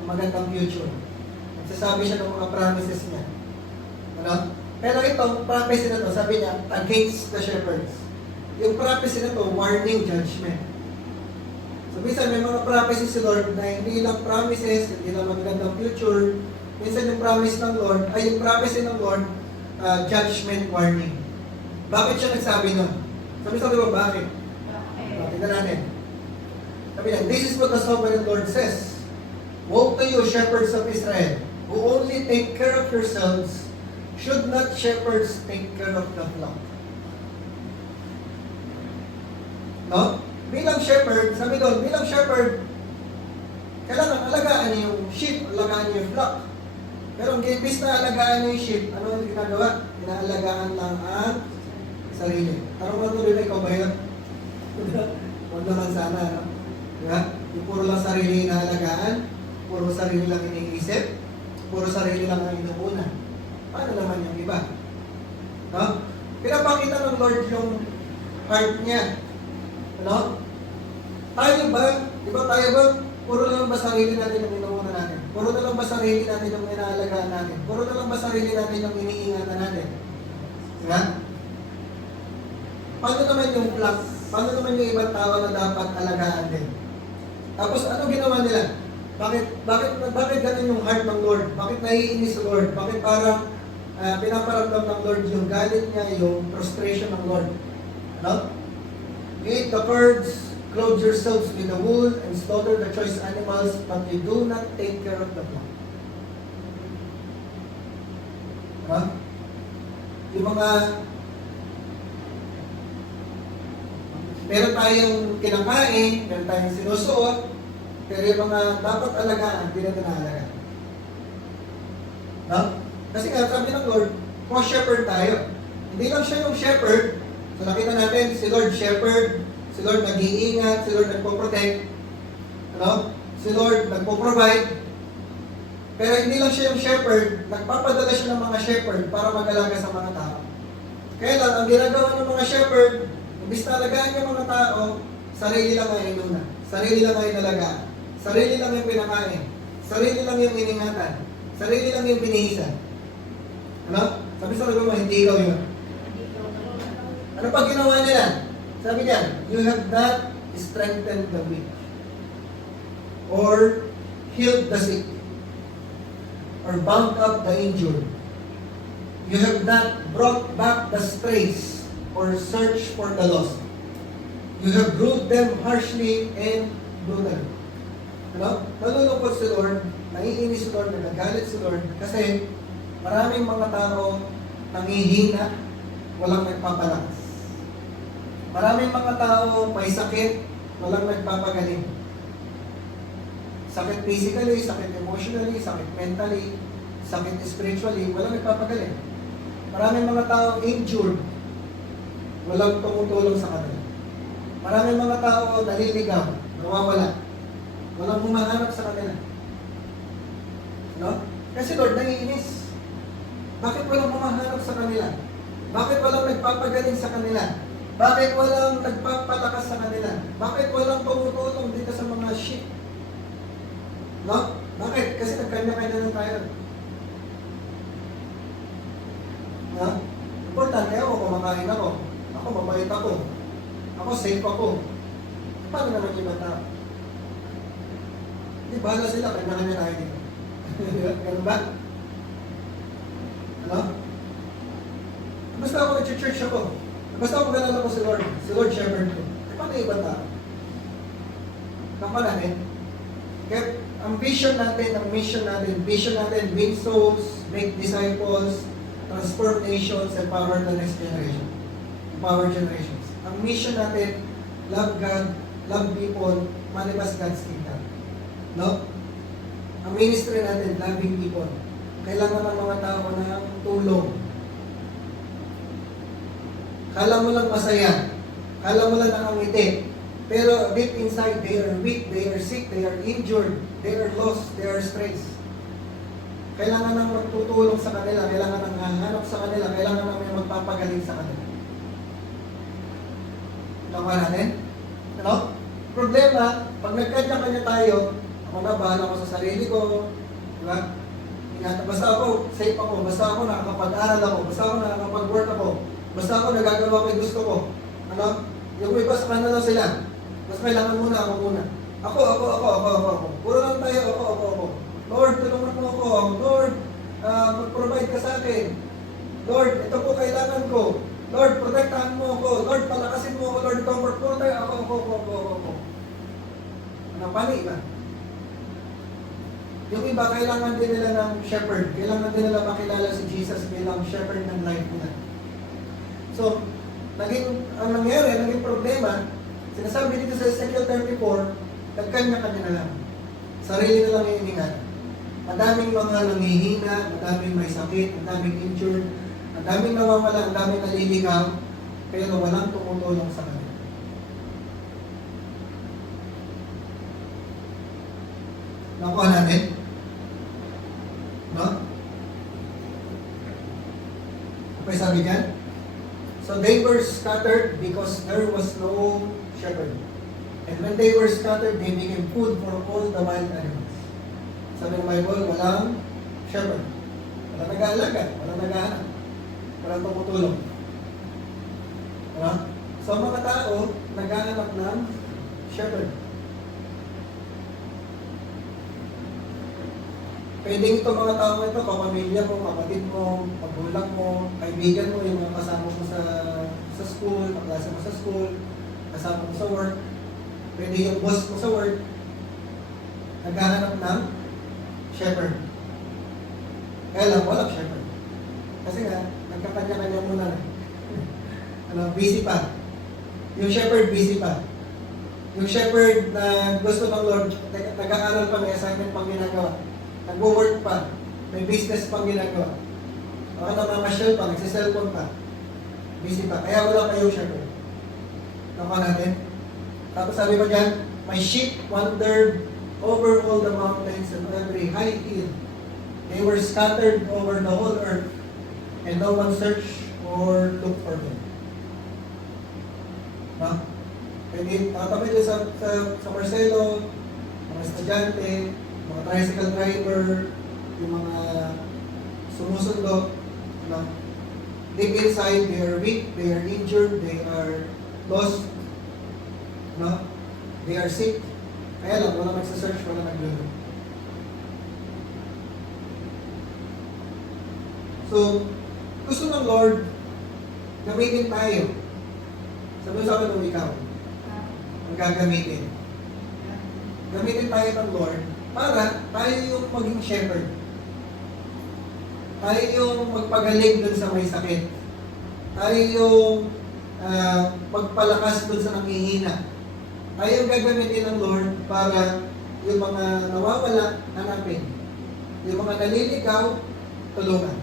magandang future. Nagsasabi siya ng mga promises niya. Ano? Pero itong prophecy na to, sabi niya, against the shepherds. yung prophecy na to, warning, judgment. So, minsan may mga prophecy si Lord na hindi lang promises, hindi lang magandang future. Minsan yung promise ng Lord, ay yung prophecy ng Lord, judgment, warning. Bakit siya nagsabi nun? Sabi ba, bakit? Tingnan natin. Sabi niya, this is what the sovereign Lord says. Woe to you, shepherds of Israel, who only take care of yourselves. Should not shepherds take care of the flock? No? Bilang shepherd, sabi doon, bilang shepherd, kailangan alagaan niyo yung sheep, alagaan niyo yung flock. Pero ang imbis na alagaan niyo yung sheep, ano yung ginagawa? Inaalagaan lang ang sarili. Tarong matuloy na ikaw ba yun? Huwag naman sana, no? Diba? Yung puro lang sarili inaalagaan, puro sarili lang iniisip, puro sarili lang ang inuuna. Paano naman yung iba? No? Pinapakita ng Lord yung heart niya. Ano? Tayo ba? Di ba tayo ba? Puro na lang ba sarili natin yung inuuna natin? Puro na lang ba sarili natin yung inaalagaan natin? Puro na lang ba sarili natin yung iniingatan natin? Diba? Paano naman yung flock? Paano naman yung ibang tao na dapat alagaan din? Tapos ano ginawa nila? Bakit ganun yung heart ng Lord? Bakit naiinis si Lord? Bakit parang pinaparamdam ng Lord yung galit niya, yung frustration ng Lord? Ano? You eat the curds, clothe yourselves with the wool, and slaughter the choice animals, but you do not take care of the flock. Ano? Yung mga meron tayong kinakain, meron tayong sinusuot, pero yung mga dapat alagaan, hindi natin naalagaan. No? Kasi nga, sabi ng Lord, co-shepherd tayo. Hindi lang siya yung shepherd. So nakita natin, si Lord shepherd, si Lord nag-iingat, si Lord nagpo-protect, ano? Si Lord nagpo-provide. Pero hindi lang siya yung shepherd, nagpapadala siya ng mga shepherd para mag-alaga sa mga tao. Kaya lang, ang ginagawa ng mga shepherd, imbis na alagaan yung mga tao, sarili lang ang inuna. Sarili lang ang inalagaan. Sarili lang yung pinakain. Sarili lang yung iningatan. Sarili lang yung binihisan. Ano? Sabi sa lagot mo, hindi ikaw yun. Ano pag ginawa nila? Sabi niya, you have not strengthened the weak, or healed the sick, or bound up the injured. You have not brought back the strays, or searched for the lost. You have ruled them harshly and brutally. Ano? Nalulungkot si Lord, naiinis si Lord, nagagalit si Lord, kasi maraming mga tao nangihina, walang nagpapalakas. Maraming mga tao may sakit, walang nagpapagaling. Sakit physically, sakit emotionally, sakit mentally, sakit spiritually, walang nagpapagaling. Maraming mga tao injured, walang tumutulong sa kanila. Maraming mga tao naliligaw, nawawala, walang humahanap sa kanila. No? Kasi Lord, naiinis. Bakit walang humahanap sa kanila? Bakit walang nagpapagaling sa kanila? Bakit walang nagpapalakas sa kanila? Bakit walang tumutulong dito sa mga sheep? No? Bakit? Kasi nagkanya-kanya na tayo. No? Importante ako, kumakain ako. Ako, mabait ako. Ako, safe ako. Paano naman yung ibang tao? Hindi, bahala sila, kanya-kanya tayo dito. Ganun ba? Ano? Basta ako nag-church ako. Basta ako galala ko si Lord Shepherd ko. Paano yung ibang tao? Kapag natin, kaya ang vision natin, win souls, make disciples, transform nations, empower the next generation. Empower generations. Ang mission natin, love God, love people, manifest God's kingdom. No? Ang ministry natin, loving people. Kailangan ng mga tao ng tulong. Kala mo lang masaya. Kala mo lang nakangiti. Pero deep inside, they are weak, they are sick, they are injured, they are lost, they are strays. Kailangan ng magtutulong sa kanila, kailangan ng hahanap sa kanila, kailangan ng may magpapagaling sa kanila. Tama natin? Ano? Problema, pag nagkanya-kanya tayo, ako na, bahala ko sa sarili ko, di ba? Basta ako, safe ako, basta ako nakakapag-aral ako, basta ako nakakapag-work ako, basta ako nagagawa ko yung gusto ko. Ano? Yung iba sa kanila sila. Mas kailangan muna, ako muna. Ako. Puro lang tayo, ako. Lord, tulungan mo ako. Lord, mag-provide ka sa akin. Lord, ito po kailangan ko. Lord, protektahan mo ako. Lord, palakasin mo ako. Lord, comfort. Puro tayo, ako. Ano, panik na. Yung iba, kailangan din nila ng shepherd. Kailangan din nila makilala si Jesus bilang shepherd ng life nila. So, ang nangyari, naging problema, sinasabi dito sa Ezekiel 34, nagkanya-kanya na lang. Sarili na lang yung hininga. Madaming mga nangihina, madaming may sakit, madaming injured, madaming nawawala, madaming naliligaw, pero walang tumutulong sa kanila. Nakuha natin? No? Apa yung sabi dyan? So they were scattered because there was no shepherd. And when they were scattered, they became food for all the wild animals. Sabi ng Bible, walang shepherd. Walang nag-aalaga, walang nag-ahanap. Walang tumutulong. Ano? So ang mga tao, nag-ahanap ng shepherd. Pwedeng itong mga tao ito, kapamilya mo, kapatid mo, magulang mo, kaibigan mo, yung mga kasama mo sa school, kaklase mo sa school, kasama mo sa work, pwede yung boss mo sa work, naghahanap ng shepherd. Kaya lang, walang shepherd. Kasi nga, nagkakanya-kanya muna. Busy pa. Yung shepherd, busy pa. Yung shepherd na gusto ng Lord, nag-aaral pa, may assignment pang ginagawa. Nag-work pa, may business pang ginagawa. Baka namamasyal pa, nagsiselfone pa. Busy pa. Kaya wala kayong shepherd. Nakuha natin. Tapos sabi pa dyan, my sheep wandered over all the mountains and every high hill. They were scattered over the whole earth, and no one searched or looked for them. No? Pwede, tatabi doon sa Marcelo, mga estudyante, mga tricycle driver, yung mga sumusundo, no? Deep inside, they are weak, they are injured, they are lost, no? They are sick. Kaya lang, wala magsa-search, wala nag-look. So, gusto ng Lord, gamitin tayo. Sabi sa akin nung ikaw, ang gagamitin. Gamitin tayo ng Lord para tayo yung maging shepherd. Tayo yung magpagaling dun sa may sakit. Tayo yung magpalakas dun sa nanghihina. Tayo yung gagamitin ng Lord para yung mga nawawala, hanapin. Yung mga naliligaw, tulungan.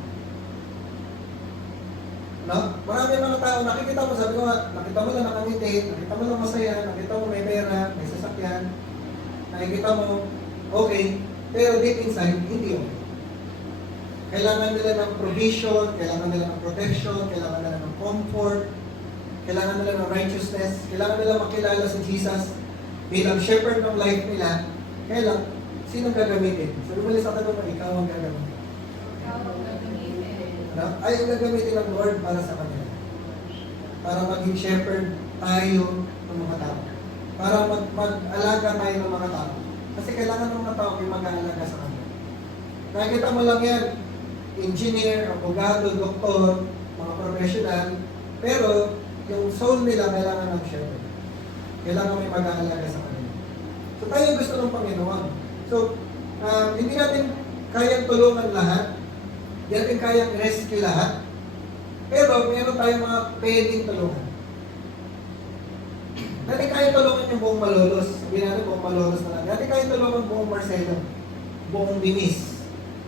No? Marami mga tao, nakikita mo, sabi ko nga, nakita mo lang nakangiti, nakita mo lang masaya, nakita mo may pera, may sasakyan, nakikita mo, okay, pero deep inside, hindi okay. Kailangan nila ng provision, kailangan nila ng protection, kailangan nila ng comfort, kailangan nila ng righteousness, kailangan nila makilala si Jesus bilang shepherd ng life nila. Kaya lang, sino gagamitin? Sabi mo sa tanong mo, ikaw ang gagamitin. No? Ay ang gagamitin ng Lord para sa kanila. Para maging shepherd tayo ng mga tao. Para mag-alaga tayo ng mga tao. Kasi kailangan ng mga tao may mag-aalaga sa kanila. Nakikita mo lang yan, engineer, abogado, doktor, mga professional, pero yung soul nila kailangan ng shepherd. Kailangan may mag-aalaga sa kanila. So tayo yung gusto ng Panginoon. So, hindi natin kayang tulungan lahat, hindi natin kayang rescue lahat, pero meron tayong mga pwedeng tulungan. Natin kayang tulungan yung buong Malolos. Sabihin natin buong Malolos na lang. Natin kayang tulungan buong Marcelo, buong Binis.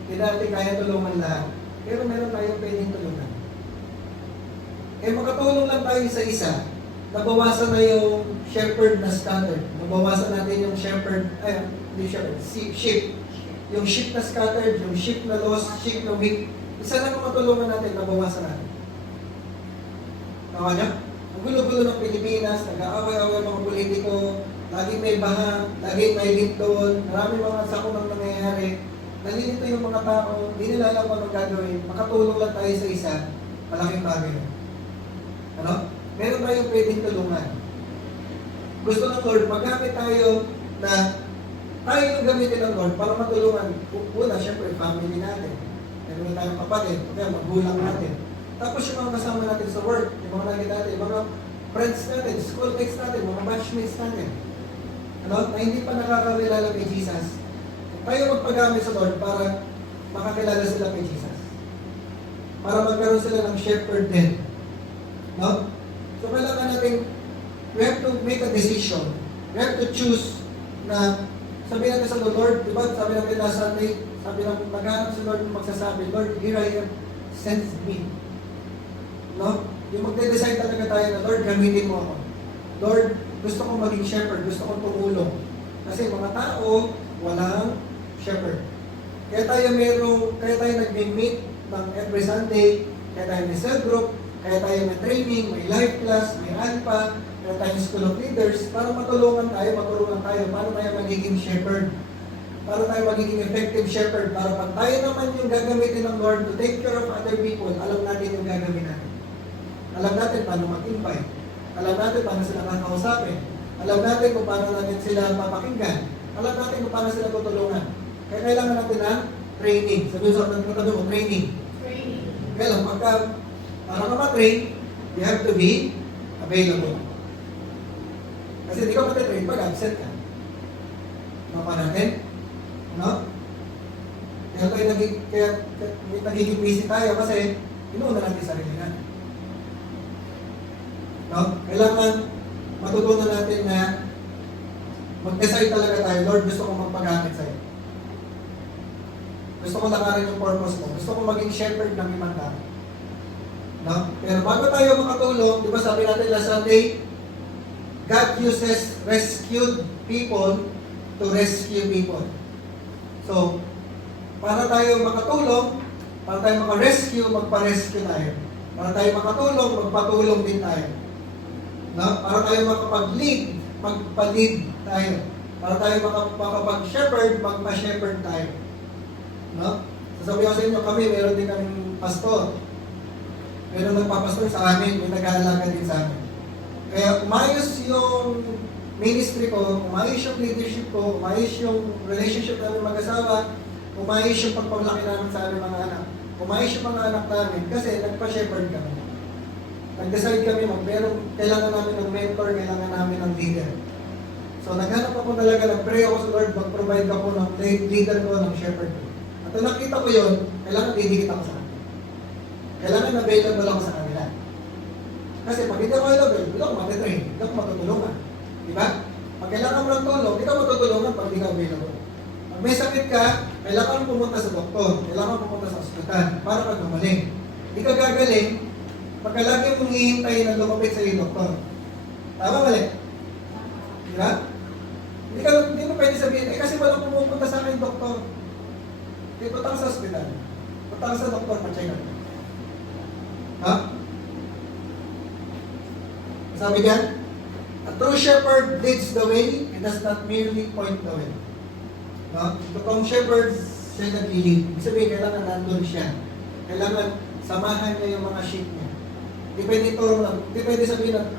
Hindi natin kayang tulungan lahat. Pero meron tayong pwedeng tulungan. Eh makatulong lang tayo isa-isa. Nabawasan na yung shepherd na scattered. Nabawasan natin yung shepherd, sheep. Yung sheep na scattered, yung sheep na lost, sheep na weak. Isa lang ang matulungan natin, nabawasan natin. Tawa niya? Ang gulo-gulo ng Pilipinas, nag-aaway-aaway mga politiko, laging may baha, laging may lindol, maraming mga sakunang nangyayari. Nalilito yung mga tao, hindi nila alam anong gagawin. Makatulong lang tayo sa isa, malaking bagay. Ano? meron tayong pwedeng tulungan. Gusto ng Lord, magamit tayo na tayo yung gamitin ng Lord para matulungan. Una, syempre, family natin. Meron tayong kapatid, kaya magulang natin. Tapos yung mga kasama natin sa work, yung mga naging natin, yung mga friends natin, schoolmates natin, mga batchmates natin. Ano? Na hindi pa nakakilala kay Jesus. Tayo magpagamit sa Lord para makakilala sila kay Jesus. Para magkaroon sila ng shepherd din. No? So kailangan natin, we have to make a decision. We have to choose na sabi natin sa Lord, di ba? Sabi natin last Sunday, sabi natin, maghanap si Lord magsasabi, Lord, here I am, send me. No? Yung magde-decide talaga tayo na, Lord, gamitin mo ako. Lord, gusto kong maging shepherd, gusto kong tumulong. Kasi mga tao, walang shepherd. Kaya tayo nag-meet ng every Sunday, kaya tayo may cell group, kaya tayo may training, may life class, may alpha, kaya tayo school of leaders, para matulungan tayo paano tayo magiging shepherd. Para tayo magiging effective shepherd, para pag tayo naman yung gagamitin ng Lord to take care of other people, alam natin yung gagawin natin. Alam natin paano mag-invite. Alam natin paano sila kakausapin. Alam natin kung paano natin sila papakinggan. Alam natin kung paano sila tutulungan. Kaya kailangan natin ng training. Sabihin sa katabi mo, training. Training. Kaya lang, para ka ma-train, you have to be available. Kasi hindi ka matitrain pag absent ka. Mapa natin? No? Kaya nagiging busy tayo kasi inuuna natin sarili natin. No? Kailangan matutunan natin na mag-decide talaga tayo, Lord, gusto kong magpagamit sa'yo. Gusto kong lakarin yung purpose mo. Gusto kong maging shepherd ng ibang tao. No? Pero bago tayo makatulong, di ba sabi natin last Sunday, God uses rescued people to rescue people. So, para tayo makatulong, para tayo maka-rescue, magpa-rescue tayo. Para tayo makatulong, magpatulong din tayo. No? Para tayo makapag-lead, magpa-lead tayo. Para tayo makapag-shepherd, magpa-shepherd tayo. No? Sasabihin ko sa inyo, kami, meron din kaming pastor. Meron nagpapastor sa amin, may nag-aalaga din sa amin. Kaya umayos yung ministry ko, umayos yung leadership ko, umayos yung relationship namin mag-asawa, umayos yung pagpaglaki namin sa aming mga anak. Umayos yung mga anak namin kasi nagpa-shepherd kami. Nag-decide kami, kailangan namin ng mentor, kailangan namin ng leader. So naghanap ako talaga, nag-pray ako sa Lord, mag-provide ako ng leader ko, ng shepherd ko. At nung nakita ko yun, kailangan didikit ako sa kanila. Kailangan available ako sa kanila. Kasi pag hindi ako available, hindi ako matitrain, hindi ako matutulungan. Diba? Pag kailangan mo ng tulong, hindi ka matutulungan pag hindi ka available. Pag may sakit ka, kailangan mo pumunta sa doktor, kailangan mo pumunta sa ospital para pag gumaling. Hindi ka gagaling pagka lagi mong hihintay na lumapit sa iyo doktor. Tama mali? Diba? Hindi mo pwede sabihin, kasi walang pumupunta sa akin doktor. Hindi, punta ka sa ospital. Punta ka sa doktor, pa-check up. Ha? Sabi diyan, a true shepherd leads the way, it does not merely point the way. No? Totoong shepherd, siya nag-lead. Ibig sabihin, kailangan nandun siya. Kailangan samahan niya yung mga sheep niya. Hindi pwede ituro lang. Hindi pwede sabihin lang,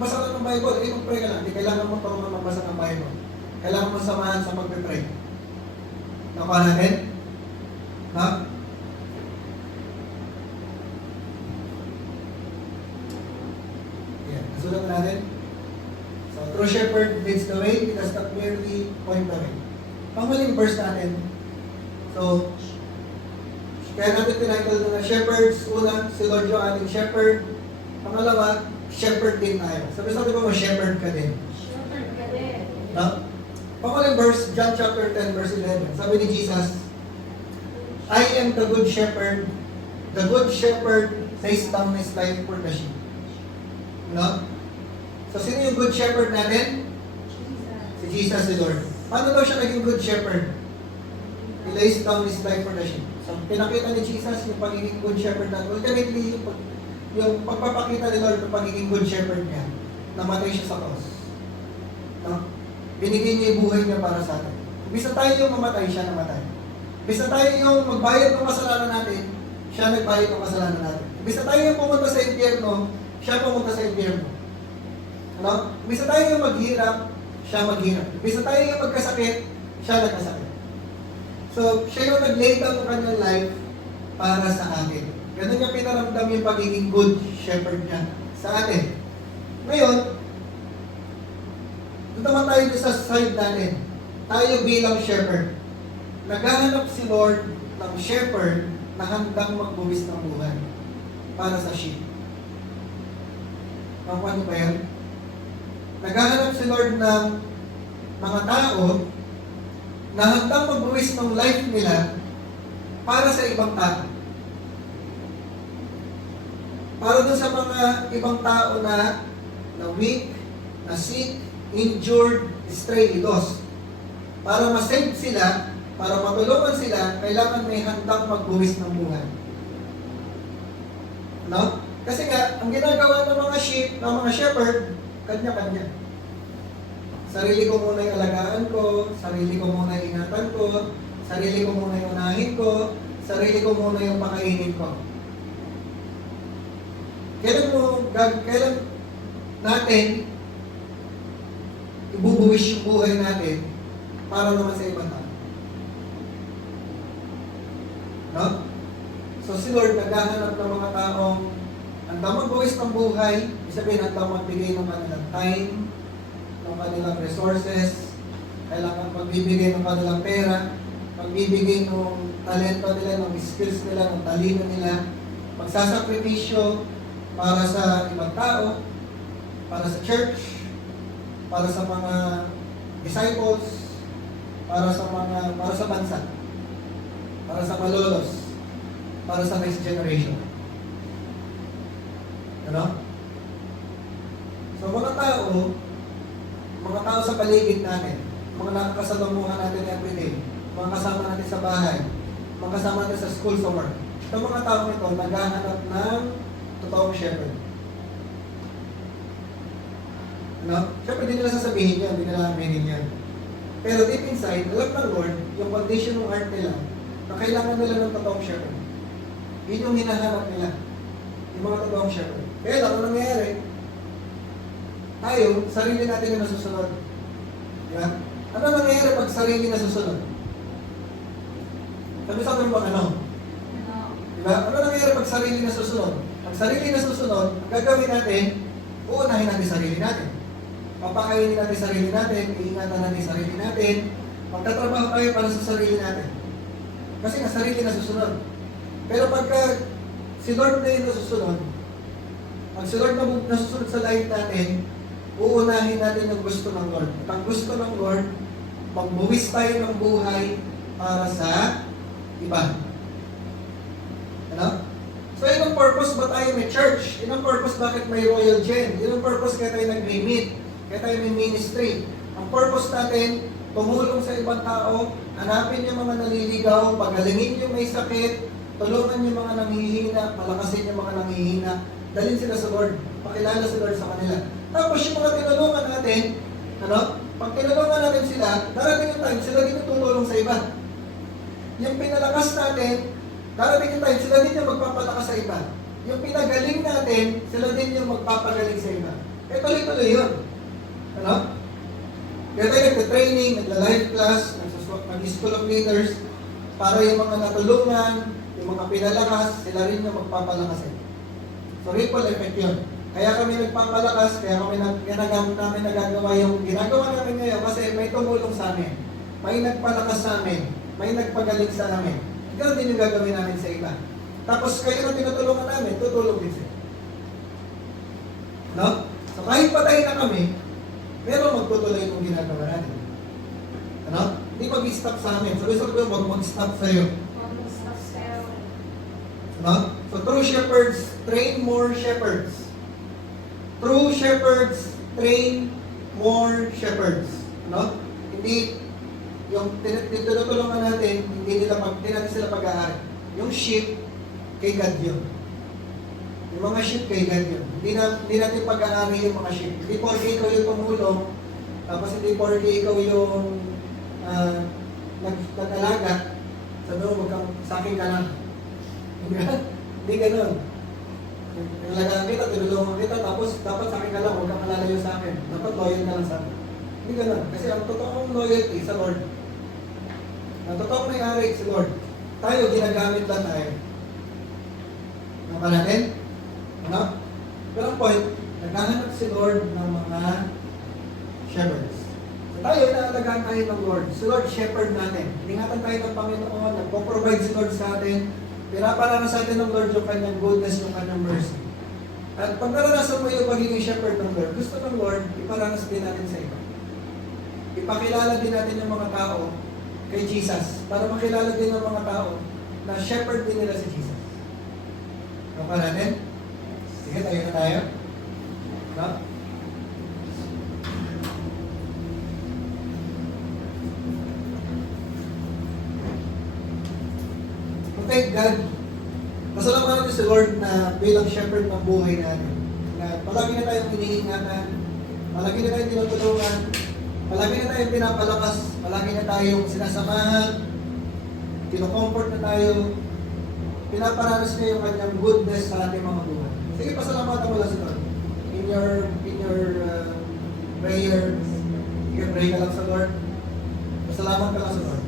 basa ka ng Bible, mag-pray ka lang. Hindi kailangan mo tulungan magbasa ng Bible. Kailangan mo samahan sa pag-pray. Nakuha natin? Ha? Sulat natin. So, true shepherd leads the way, it does not merely point the way. Panghuling verse natin. So, kaya natin tinitle na shepherds. Una, si Lord yung ating shepherd. Pangalawa, shepherd din tayo. Sabi ba mo, shepherd ka din? Shepherd ka din. No? Panghuling verse, John chapter 10, verse 11. Sabi ni Jesus, I am the good shepherd. The good shepherd lays down his life for the sheep. No? So, sino yung good shepherd natin? Si Jesus, si Lord. Paano daw siya naging good shepherd? He lays down his life for the sheep. So, pinakita ni Jesus yung pagiging good shepherd natin. Ultimately, yung pagpapakita ni Lord ng pagiging good shepherd niya, namatay siya sa cross. No? Binigay niya yung buhay niya para sa atin. Bisa tayo yung mamatay, siya namatay. Bisa tayo yung magbayad ng kasalanan natin, siya nagbayad ng kasalanan natin. Bisa tayo yung pumunta sa impyerno, siya pumunta sa impyerno. Ano? Bisa tayo yung maghirap, siya maghirap. Bisa tayo yung magkasakit, siya nagkasakit. So, siya yung nag-lay down ng kanyang life para sa atin. Ganun niya pinaramdam yung pagiging good shepherd niya sa atin. Ngayon, dito naman tayo sa side natin. Tayo bilang shepherd. Naghahanap si Lord ng shepherd na handang magbuwis ng buhay para sa sheep. Paano ba yan? Naghahanap si Lord ng mga tao na handang magbuwis ng life nila para sa ibang tao. Para dun sa mga ibang tao na weak, na sick, injured, stray, lost. Para ma-save sila, para matulungan sila, kailangan may handang magbuwis ng buhay. No? Kasi nga, ang ginagawa ng mga sheep, ng mga shepherd, kanya-kanya. Sarili ko muna yung alagaan ko, sarili ko muna yung ingatan ko, sarili ko muna yung unahin ko, sarili ko muna yung pakainin ko. Kailan natin ibubuwis yung buhay natin para naman sa ibang tao? No? So si Lord naghahanap ng mga taong handang magbuwis ng buhay, ibig sabihin handang magbigay ng kanilang time, ng kanilang resources, kailangan magbibigay ng kanilang pera, magbibigay ng talento nila, ng skills nila, ng talino nila, magsasakripisyo para sa ibang tao, para sa church, para sa mga disciples, para sa bansa, para sa malolos, para sa next generation. Ano? So mga tao sa paligid natin, mga nakakasalamuhan natin everyday, mga kasama natin sa bahay, mga kasama natin sa school, sa work. Itong mga tao ito, naghahanap ng totoong shepherd. No? Siyempre, hindi nila sasabihin yan, hindi nila aminin yan. Pero deep inside, alam ng Lord, yung condition ng heart nila, na kailangan nila ng totoong shepherd. Yun yung hinahanap nila. Yung mga totoong shepherd. Kaya lang, ano nangyayari? Tayo, sarili natin yung nasusunod. Diba? Ano nangyayari pag sarili nasusunod? Sabi sa akin ba ano? Diba? Ano nangyayari pag sarili nasusunod? Pag sarili nasusunod, ang gagawin natin, uunahin natin sarili natin. Papakainin natin sarili natin, iingatan natin sarili natin, magtatrabaho tayo para sa sarili natin. Kasi nga sarili nasusunod. Pero pagka si Lord na yung nasusunod, pag si Lord na nasusunod sa life natin, uunahin natin yung gusto ng Lord. At ang gusto ng Lord, magbuwis tayo ng buhay para sa iba. Ano? So, yun ang purpose ba tayo may church? Yun ang purpose bakit may Royal Gen? Yun ang purpose kaya tayo nag-meet, kaya tayo may ministry. Ang purpose natin, tumulong sa ibang tao, hanapin yung mga naliligaw, pagalingin yung may sakit, tulungan yung mga nanghihina, palakasin yung mga nanghihina, dalhin sila sa Lord, pakilala sa Lord sa kanila. Tapos yung mga tinulungan natin, pag tinulungan natin sila, darating yung time, sila din yung tutulong sa iba. Yung pinalakas natin, darating yung time, sila din yung magpapalakas sa iba. Yung pinagaling natin, sila din yung magpapagaling sa iba. Kaya tuloy-tuloy yun. Kaya tayo nagka-training, nagla-life class, nag-school of leaders, para yung mga natulungan, yung mga pinalakas, sila rin yung magpapalakasin. So ripple effect yun. Kaya kami nagpapalakas, kaya namin nagagawa yung ginagawa namin ngayon kasi may tumulong sa amin. May nagpalakas sa amin. May nagpagaling sa amin. Ganun din yung gagawin namin sa iba. Tapos kayo na tinutulungan namin, tutulong din sila. No? So kahit patay na kami, pero magtutuloy yung ginagawa natin. Ano? Hindi mag-stop sa amin. Sabi ko, huwag mag-stop sa'yo. No? So true shepherds train more shepherds. True shepherds train more shepherds. No? Hindi yung tinutulungan natin, hindi natin sila pag-aari. Yung sheep, kay God yun. Yung mga sheep, kay God yun. Hindi natin pag-aari yung mga sheep. Hindi porke ikaw yung tumulong, tapos hindi porke ikaw yung nag-alaga, sabi mo, sa akin ka lang. Hindi ganun. Nalagaan kita, tinulungan kita, loyal ka lang sa akin. Hindi ganun. Kasi ang totoong loyalty sa Lord, ang totoong may-ari si Lord, tayo, ginagamit lang tayo. Ano ka natin? Ano? Pero ang point, naghahanap si Lord ng mga shepherds. So tayo, naalagaan tayo ng Lord. Si Lord, shepherd natin. Ingatan tayo ng Panginoon, nagpo-provide si Lord sa atin. Pinapalala sa atin ng Lord yung kanyang goodness, yung kanyang mercy. At pag naranasan mo yung pagiging shepherd ng Lord, gusto ng Lord, iparanas din natin sa iba. Ipakilala din natin yung mga tao kay Jesus para makilala din ng mga tao na shepherd din nila si Jesus. Ano pa natin? Sige, tayo na tayo. No? Thank God. Pasalamatan natin si Lord na bilang shepherd ng buhay natin. Na palagi na tayong iniingatan, palagi na tayong tinutulungan, palagi na tayong pinapalakas, palagi na tayong sinasamahan, kinukomfort na tayo, pinaparanas niya yung kanyang goodness sa ating mga buhay. Sige, pasalamatan mo lang si Lord. In your prayer, pray ka lang sa Lord. Pasalamat ka lang sa Lord.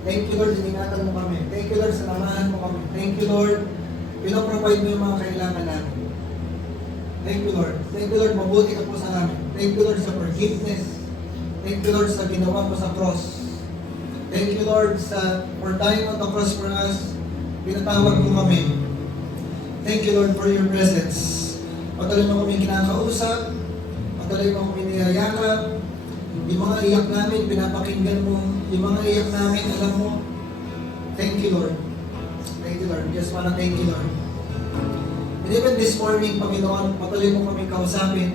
Thank you, Lord, iningatan mo kami. Thank you, Lord, sinamahan mo kami. Thank you, Lord, pinaprovide mo yung mga kailangan namin. Thank you, Lord. Thank you, Lord, mabuti ka po sa amin. Thank you, Lord, sa forgiveness. Thank you, Lord, sa ginawa mo sa cross. Thank you, Lord, for dying on the cross for us. Pinatawag mo kami. Thank you, Lord, for your presence. Patuloy mo kami kinakausap. Patuloy mo kami niyayakap. Yung mga iyak namin, pinapakinggan mo. Yung mga iyak namin, alam mo. Thank you, Lord. Thank you, Lord. Just wanna thank you, Lord. And even this morning, Panginoon, patuloy mo kaming kausapin.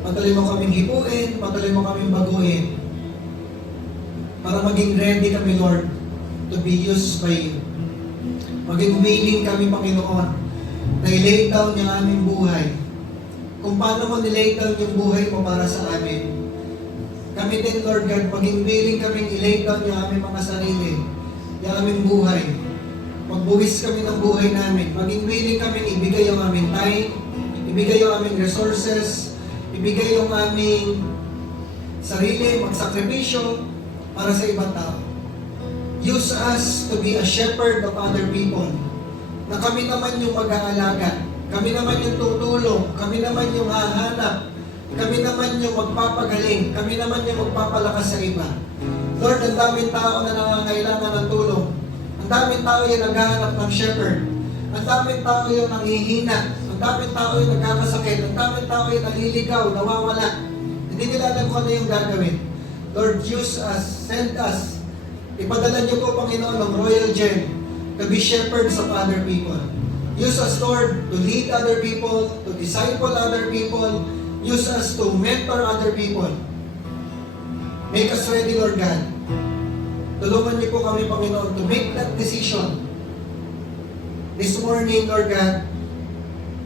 Patuloy mo kaming hipuin. Patuloy mo kaming baguhin. Para maging ready kami, Lord, to be used by you. Maging willing kami, Panginoon, na i-lay down yung aming buhay. Kung paano mo nilay down yung buhay mo para sa amin. Kami din, Lord God, maging willing kaming i-lay down yung aming mga sarili, yung aming buhay. Magbuwis kami ng buhay namin. Maging willing kaming ibigay yung aming time, ibigay yung aming resources, ibigay yung aming sarili, magsakripisyo para sa ibang tao. Use us to be a shepherd of other people. Na kami naman yung mag-aalaga, kami naman yung tutulong, kami naman yung hahanap, kami naman yung magpapagaling, kami naman yung magpapalakas sa iba. Lord, ang daming tao na nangangailangan ng tulong. Ang daming tao yung naghahanap ng shepherd. Ang daming tao yung nanghihina. Ang daming tao yung nagkakasakit. Ang daming tao yung naliligaw, nawawala. Hindi nila alam kung ano yung gagawin. Lord, use us, send us. Ipadala niyo po, Panginoon, ng Royal Gem to be shepherds of other people. Use us, Lord, to lead other people, to disciple other people. Use us to mentor other people. Make us ready, Lord God. Tulungan niyo po kami, Panginoon, to make that decision. This morning, Lord God,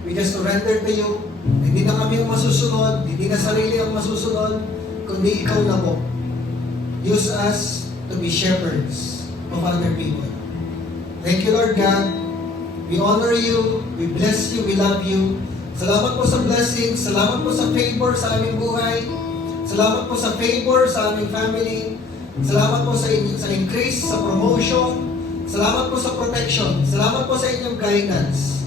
we just surrender to you. Hindi na kami ang masusunod, hindi na sarili ang masusunod, kundi ikaw na po. Use us to be shepherds of other people. Thank you, Lord God. We honor you, we bless you, we love you. Salamat po sa blessing, salamat po sa favor sa aming buhay, salamat po sa favor sa aming family, salamat po sa increase, sa promotion, salamat po sa protection, salamat po sa inyong guidance.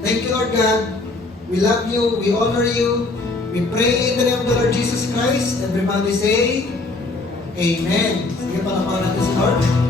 Thank you, Lord God. We love you, we honor you, we pray in the name of the Lord Jesus Christ. Everybody say, Amen. Sige, palakpakan natin si Lord.